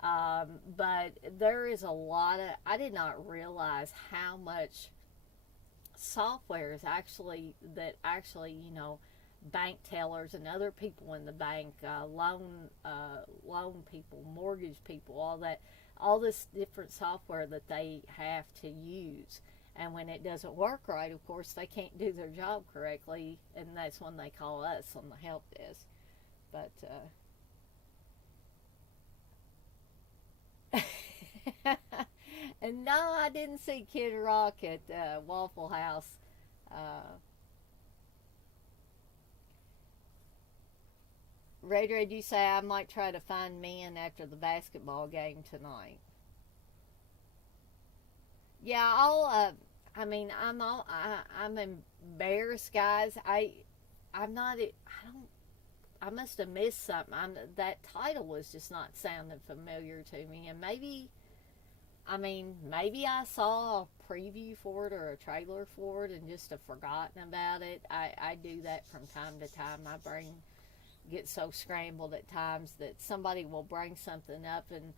But there is a lot of, I did not realize how much software is actually, bank tellers and other people in the bank, loan people, mortgage people, all this different software that they have to use. And when it doesn't work right, of course, they can't do their job correctly, and that's when they call us on the help desk. But, and no, I didn't see Kid Rock at Waffle House. Red, you say I might try to find men after the basketball game tonight. Yeah, I'm embarrassed, guys. I'm not. I must have missed something. That title was just not sounding familiar to me, and maybe I saw a preview for it or a trailer for it and just have forgotten about it. I do that from time to time. My brain gets so scrambled at times that somebody will bring something up and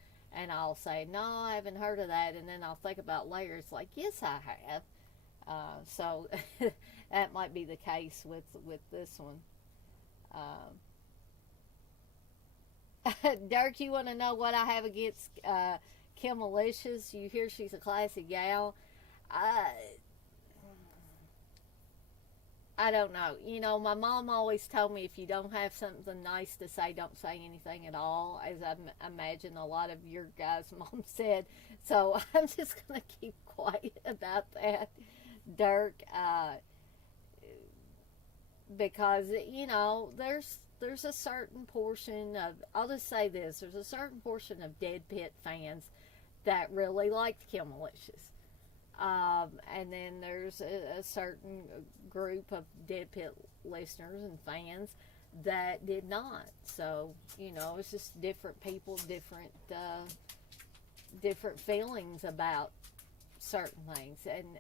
I'll say, no, I haven't heard of that, and then I'll think about later. It's like, yes, I have. So that might be the case with this one. Dirk, you want to know what I have against Kim Malicious? You hear she's a classy gal. I don't know. You know, my mom always told me if you don't have something nice to say, don't say anything at all, as I imagine a lot of your guys' mom said. So I'm just going to keep quiet about that, Dirk, because, you know, there's a certain portion of, I'll just say this, there's a certain portion of DEADPIT fans that really liked Kim Malicious. And then there's a certain group of DEADPIT listeners and fans that did not. So, you know, it's just different people, different feelings about certain things. And,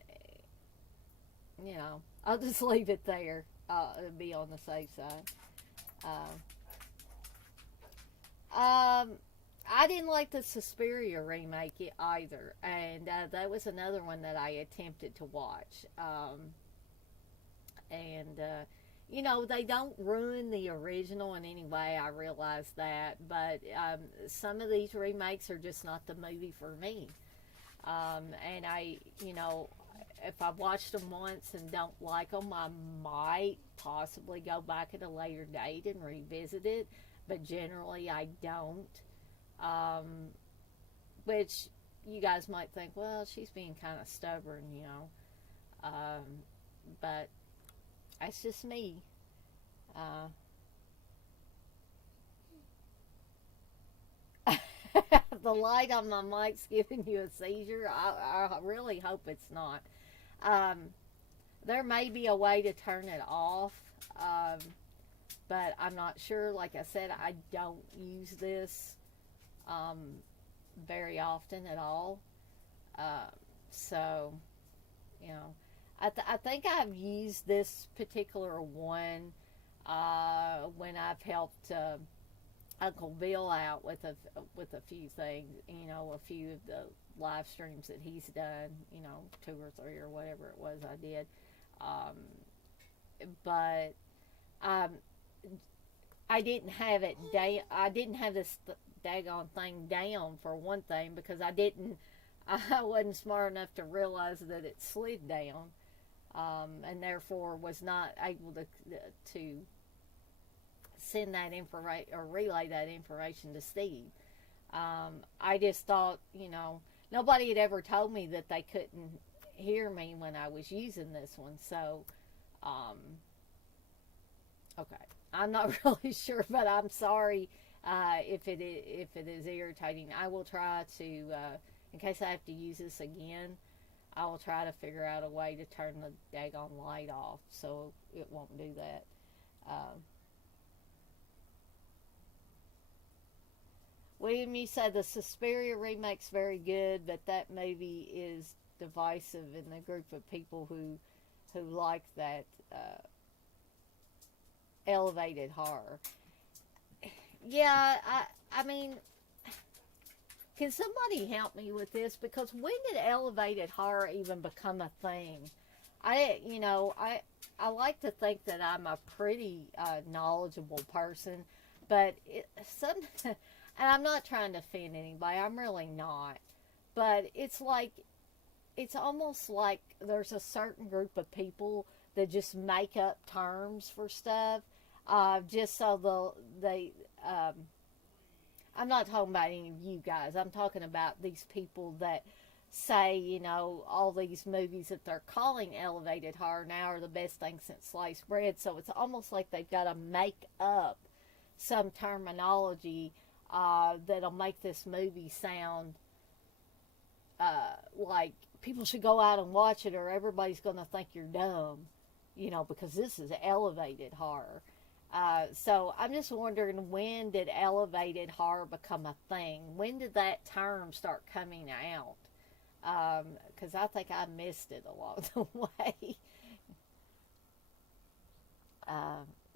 you know, I'll just leave it there, be on the safe side. I didn't like the Suspiria remake either, and that was another one that I attempted to watch. You know, they don't ruin the original in any way, I realize that, but some of these remakes are just not the movie for me. And you know, if I watched them once and don't like them, I might possibly go back at a later date and revisit it, but generally I don't. Which you guys might think, well, she's being kind of stubborn, you know. But that's just me. The light on my mic's giving you a seizure. I really hope it's not. There may be a way to turn it off, but I'm not sure. Like I said, I don't use this very often at all. So, you know, I think I've used this particular one when I've helped Uncle Bill out with a few things, you know, a few of the live streams that he's done, you know, 2 or 3 or whatever it was I did. But I didn't have it I didn't have this daggone thing down, for one thing, because I wasn't smart enough to realize that it slid down, and therefore was not able to send that information or relay that information to Steve. I just thought, you know, nobody had ever told me that they couldn't hear me when I was using this one, so okay, I'm not really sure, but I'm sorry if it is irritating. I will try to, in case I have to use this again, I will try to figure out a way to turn the daggone light off so it won't do that. William, you said the Suspiria remake's very good, but that movie is divisive in the group of people who like that elevated horror. Yeah, I mean, can somebody help me with this? Because when did elevated horror even become a thing? I like to think that I'm a pretty knowledgeable person, but and I'm not trying to offend anybody. I'm really not. But it's almost like there's a certain group of people that just make up terms for stuff, just so I'm not talking about any of you guys. I'm talking about these people that say, you know, all these movies that they're calling elevated horror now are the best thing since sliced bread. So it's almost like they've got to make up some terminology that'll make this movie sound like people should go out and watch it, or everybody's going to think you're dumb, because this is elevated horror. So I'm just wondering, when did elevated horror become a thing? When did that term start coming out? Because I think I missed it along the way.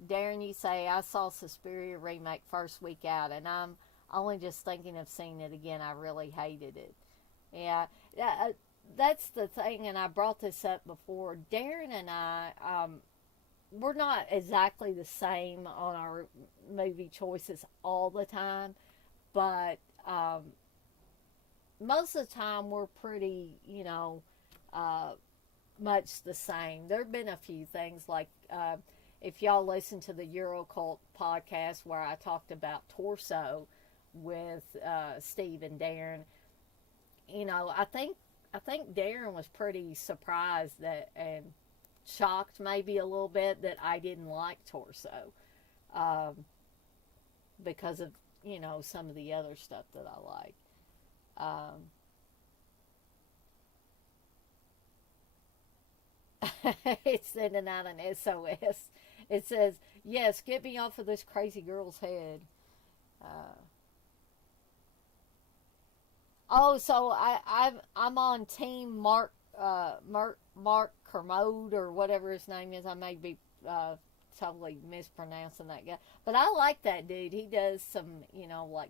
Darren, you say, I saw Suspiria Remake first week out, and I'm only just thinking of seeing it again. I really hated it. Yeah, that's the thing, and I brought this up before. Darren and I, we're not exactly the same on our movie choices all the time, but most of the time we're pretty, much the same. There have been a few things like, if y'all listen to the Eurocult podcast where I talked about Torso with Steve and Darren, I think Darren was pretty surprised that, and shocked maybe a little bit, that I didn't like Torso, because of some of the other stuff that I like. It's sending out an SOS. It says, yes, get me off of this crazy girl's head. So I'm on Team Mark Kermode, or whatever his name is. I may be totally mispronouncing that guy, but I like that dude. He does some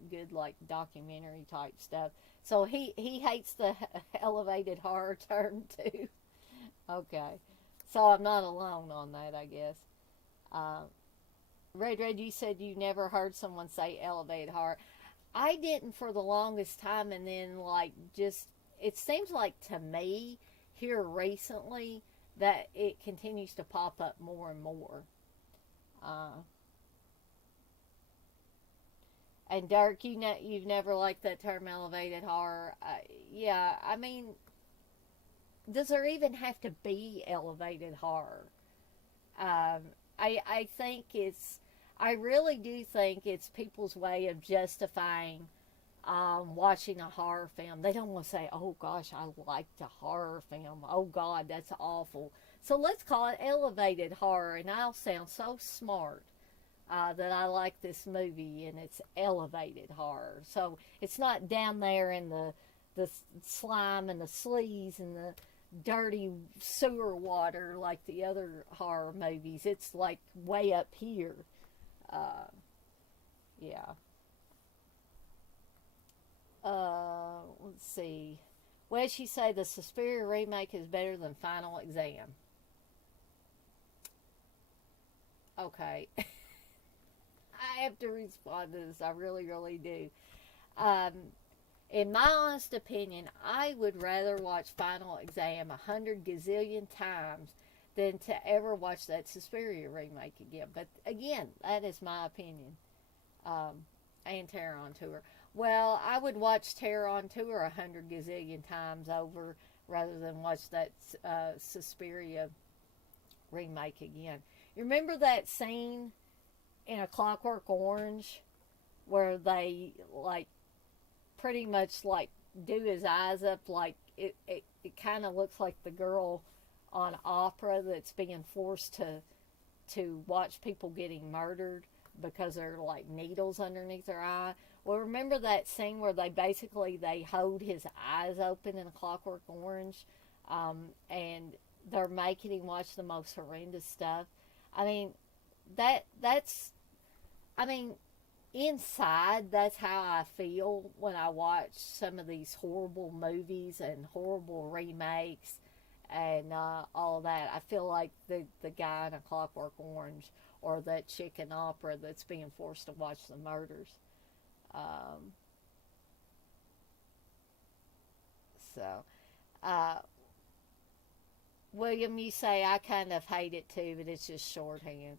good documentary type stuff. So he hates the elevated horror term too. Okay, so I'm not alone on that, I guess. Red, you said you never heard someone say elevated horror. I didn't for the longest time, and then it seems like to me here recently that it continues to pop up more and more. And Dirk, you've never liked that term elevated horror. Yeah, I mean, does there even have to be elevated horror? I really do think it's people's way of justifying watching a horror film. They don't want to say, oh gosh, I liked a horror film. Oh God, that's awful. So let's call it elevated horror, and I'll sound so smart that I like this movie, and it's elevated horror. So it's not down there in the slime and the sleaze and the dirty sewer water like the other horror movies. It's like way up here. Yeah. Let's see. Well, she say the Suspiria remake is better than Final Exam. Okay. I have to respond to this. I really, really do. In my honest opinion, I would rather watch Final Exam 100 gazillion times than to ever watch that Suspiria remake again. But again, that is my opinion. And Terror on Tour. Well, I would watch Terror on Tour 100 gazillion times over rather than watch that Suspiria remake again. You remember that scene in A Clockwork Orange where they pretty much do his eyes up, it kind of looks like the girl on Opera that's being forced to watch people getting murdered because there are needles underneath their eye. Well, remember that scene where they hold his eyes open in A Clockwork Orange, and they're making him watch the most horrendous stuff. I mean, inside, that's how I feel when I watch some of these horrible movies and horrible remakes and all of that. I feel like the guy in A Clockwork Orange, or that chick in Opera that's being forced to watch the murders. William, you say I kind of hate it too, but it's just shorthand.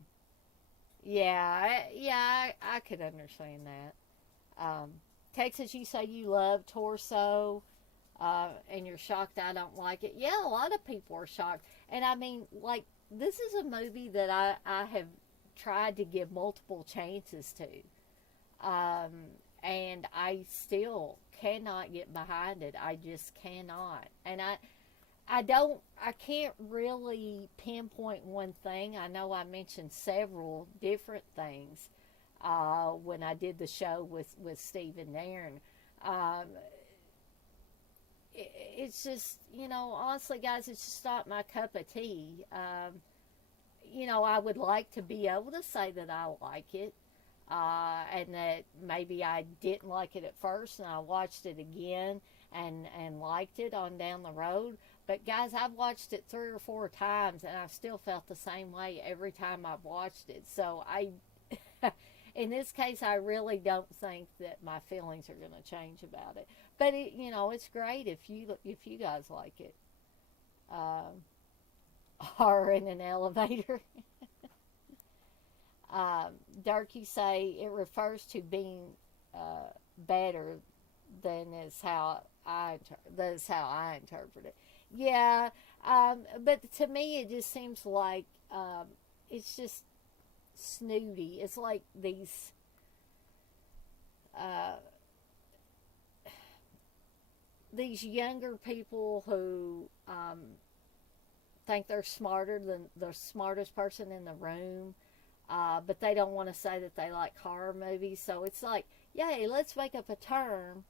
I could understand that. Texas, you say you love Torso, and you're shocked I don't like it. Yeah, a lot of people are shocked. And I mean, this is a movie that I have tried to give multiple chances to. And I still cannot get behind it. I just cannot. And I can't really pinpoint one thing. I know I mentioned several different things when I did the show with Steve and Darren. It's just, honestly, guys, it's just not my cup of tea. I would like to be able to say that I like it, and that maybe I didn't like it at first, and I watched it again and liked it on down the road. But guys, I've watched it 3 or 4 times, and I've still felt the same way every time I've watched it. So in this case, I really don't think that my feelings are going to change about it. But it's great if you guys like it. Or in an elevator. Dirk, you say it refers to being better than is how I interpret it. Yeah, but to me it just seems like it's just snooty. It's like these younger people who think they're smarter than the smartest person in the room, but they don't want to say that they like horror movies. So it's like, yay, let's make up a term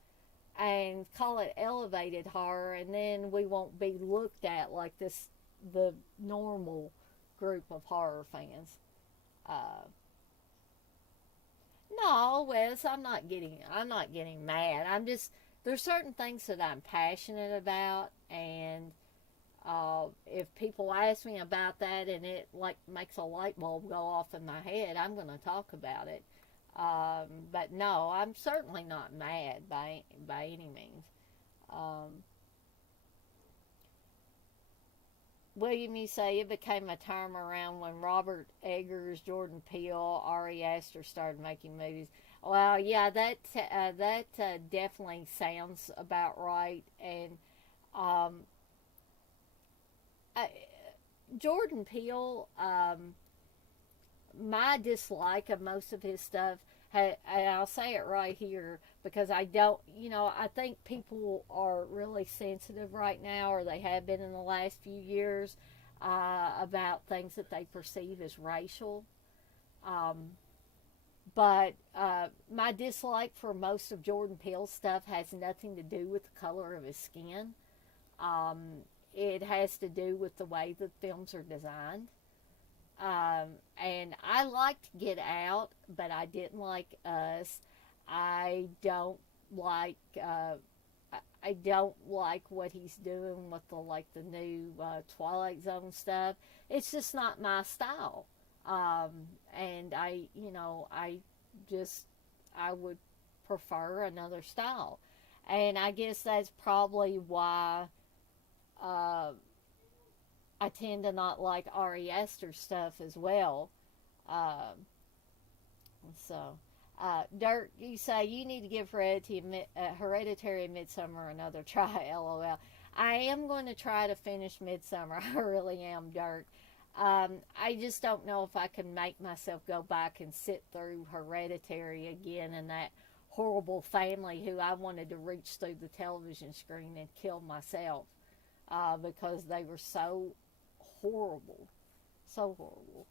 and call it elevated horror, and then we won't be looked at like the normal group of horror fans. No, Wes, I'm not getting mad. I'm just, there's certain things that I'm passionate about, and if people ask me about that and it like makes a light bulb go off in my head, I'm going to talk about it. But no, I'm certainly not mad by any means. William, you say it became a term around when Robert Eggers, Jordan Peele, Ari Aster started making movies. Well, yeah, that definitely sounds about right. And Jordan Peele, my dislike of most of his stuff, and I'll say it right here because I don't, I think people are really sensitive right now, or they have been in the last few years, about things that they perceive as racial. But my dislike for most of Jordan Peele's stuff has nothing to do with the color of his skin. It has to do with the way the films are designed. And I liked Get Out, but I didn't like Us. I don't like what he's doing with the new Twilight Zone stuff. It's just not my style. And I would prefer another style. And I guess that's probably why I tend to not like Ari Aster stuff as well. Dirk, you say you need to give Hereditary and Midsommar another try, LOL. I am going to try to finish Midsommar. I really am, Dirk. I just don't know if I can make myself go back and sit through Hereditary again, and that horrible family who I wanted to reach through the television screen and kill myself because they were so horrible. So horrible.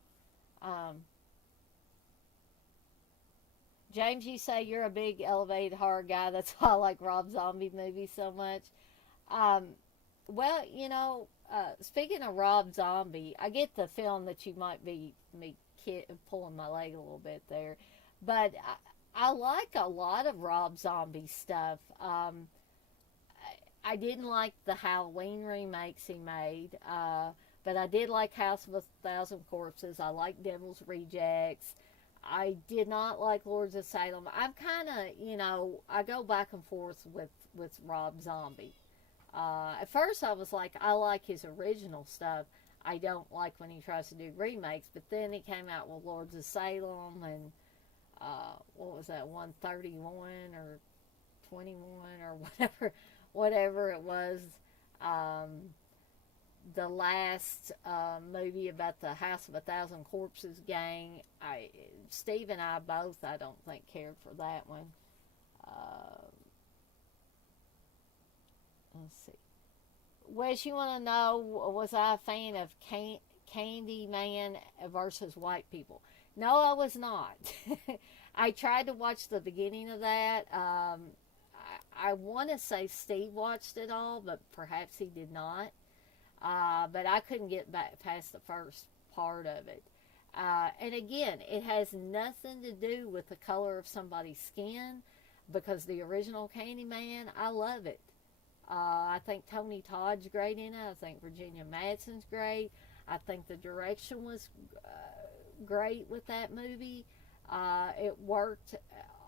James, you say you're a big elevated horror guy. That's why I like Rob Zombie movies so much. Well, speaking of Rob Zombie, I get the feeling that you might be pulling my leg a little bit there. But I like a lot of Rob Zombie stuff. I didn't like the Halloween remakes he made, but I did like House of a Thousand Corpses. I like Devil's Rejects. I did not like Lords of Salem. I'm kind of, I go back and forth with Rob Zombie. At first I was like, I like his original stuff. I don't like when he tries to do remakes. But then he came out with Lords of Salem and, what was that, 131 or 21 or whatever it was. the last movie about the House of a Thousand Corpses gang, Steve and I both, I don't think, cared for that one. Let's see. Wes, you want to know, was I a fan of Candyman versus White People? No, I was not. I tried to watch the beginning of that. I want to say Steve watched it all, but perhaps he did not. But I couldn't get back past the first part of it. And again, it has nothing to do with the color of somebody's skin, because the original Candyman, I love it. I think Tony Todd's great in it. I think Virginia Madsen's great. I think the direction was great with that movie. It worked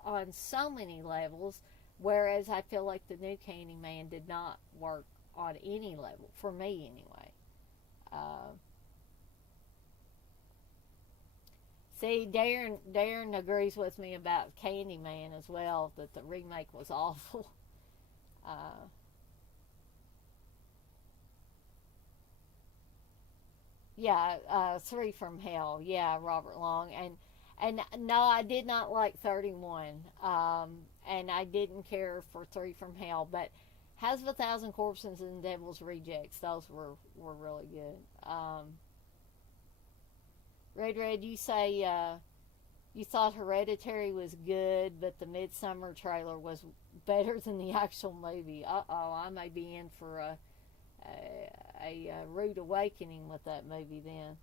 on so many levels, whereas I feel like the new Candyman did not work on any level, for me anyway. See, Darren agrees with me about Candyman as well, that the remake was awful. Yeah, Three from Hell. Yeah, Robert Long. And no, I did not like 31. And I didn't care for Three from Hell. But House of a Thousand Corpses and Devil's Rejects, those were really good. Red, you say you thought Hereditary was good, but the Midsummer trailer was better than the actual movie. I may be in for a rude awakening with that movie then.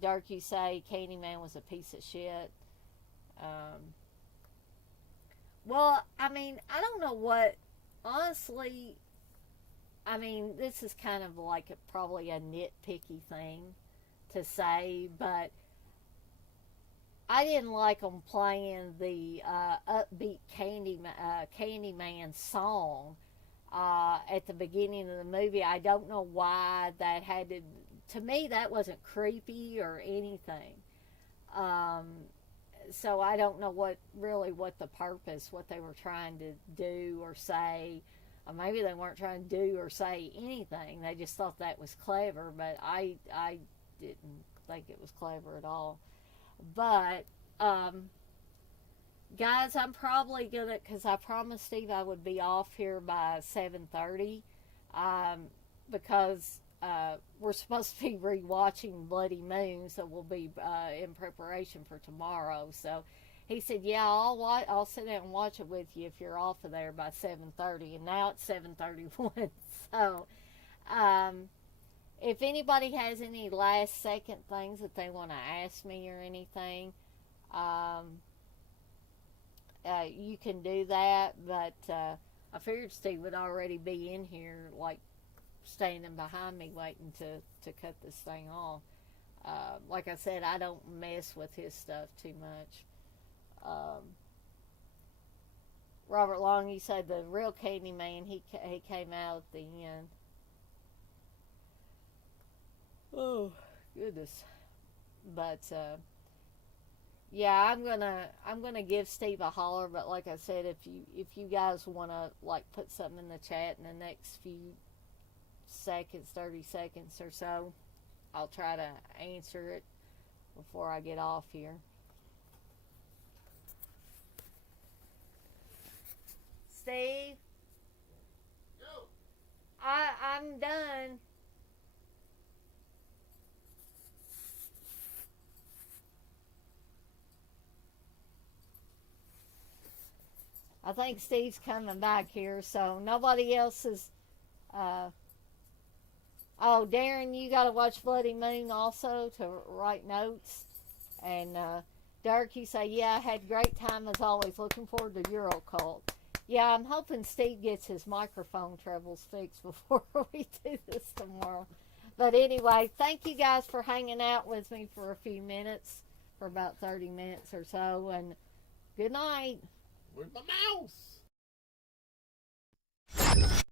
Dark, you say Candyman was a piece of shit. Well, I mean, I don't know what, honestly, I mean, this is kind of like probably a nitpicky thing to say, but I didn't like them playing the upbeat Candyman song at the beginning of the movie. I don't know why that had to me, that wasn't creepy or anything. So I don't know what the purpose, what they were trying to do or say. Or maybe they weren't trying to do or say anything. They just thought that was clever, but I didn't think it was clever at all. But, guys, I'm probably gonna, because I promised Steve I would be off here by 7:30, because we're supposed to be rewatching Bloody Moon, so we'll be in preparation for tomorrow. So he said, yeah, I'll sit down and watch it with you if you're off of there by 7:30, and now it's 7:31. So if anybody has any last second things that they want to ask me or anything, you can do that. But I figured Steve would already be in here, like standing behind me waiting to cut this thing off. Like I said, I don't mess with his stuff too much. Robert Long, you said the real Candyman, he came out at the end. Oh goodness. But yeah, I'm gonna give Steve a holler. But like I said, if you guys want to like put something in the chat in the next few seconds, 30 seconds or so, I'll try to answer it before I get off here. Steve? Yo. I'm done. I think Steve's coming back here, so nobody else is. Oh, Darren, you got to watch Bloody Moon also to write notes. And Dirk, you say, yeah, I had a great time as always. Looking forward to Eurocult. Yeah, I'm hoping Steve gets his microphone troubles fixed before we do this tomorrow. But anyway, thank you guys for hanging out with me for a few minutes, for about 30 minutes or so. And good night. Where's my mouse?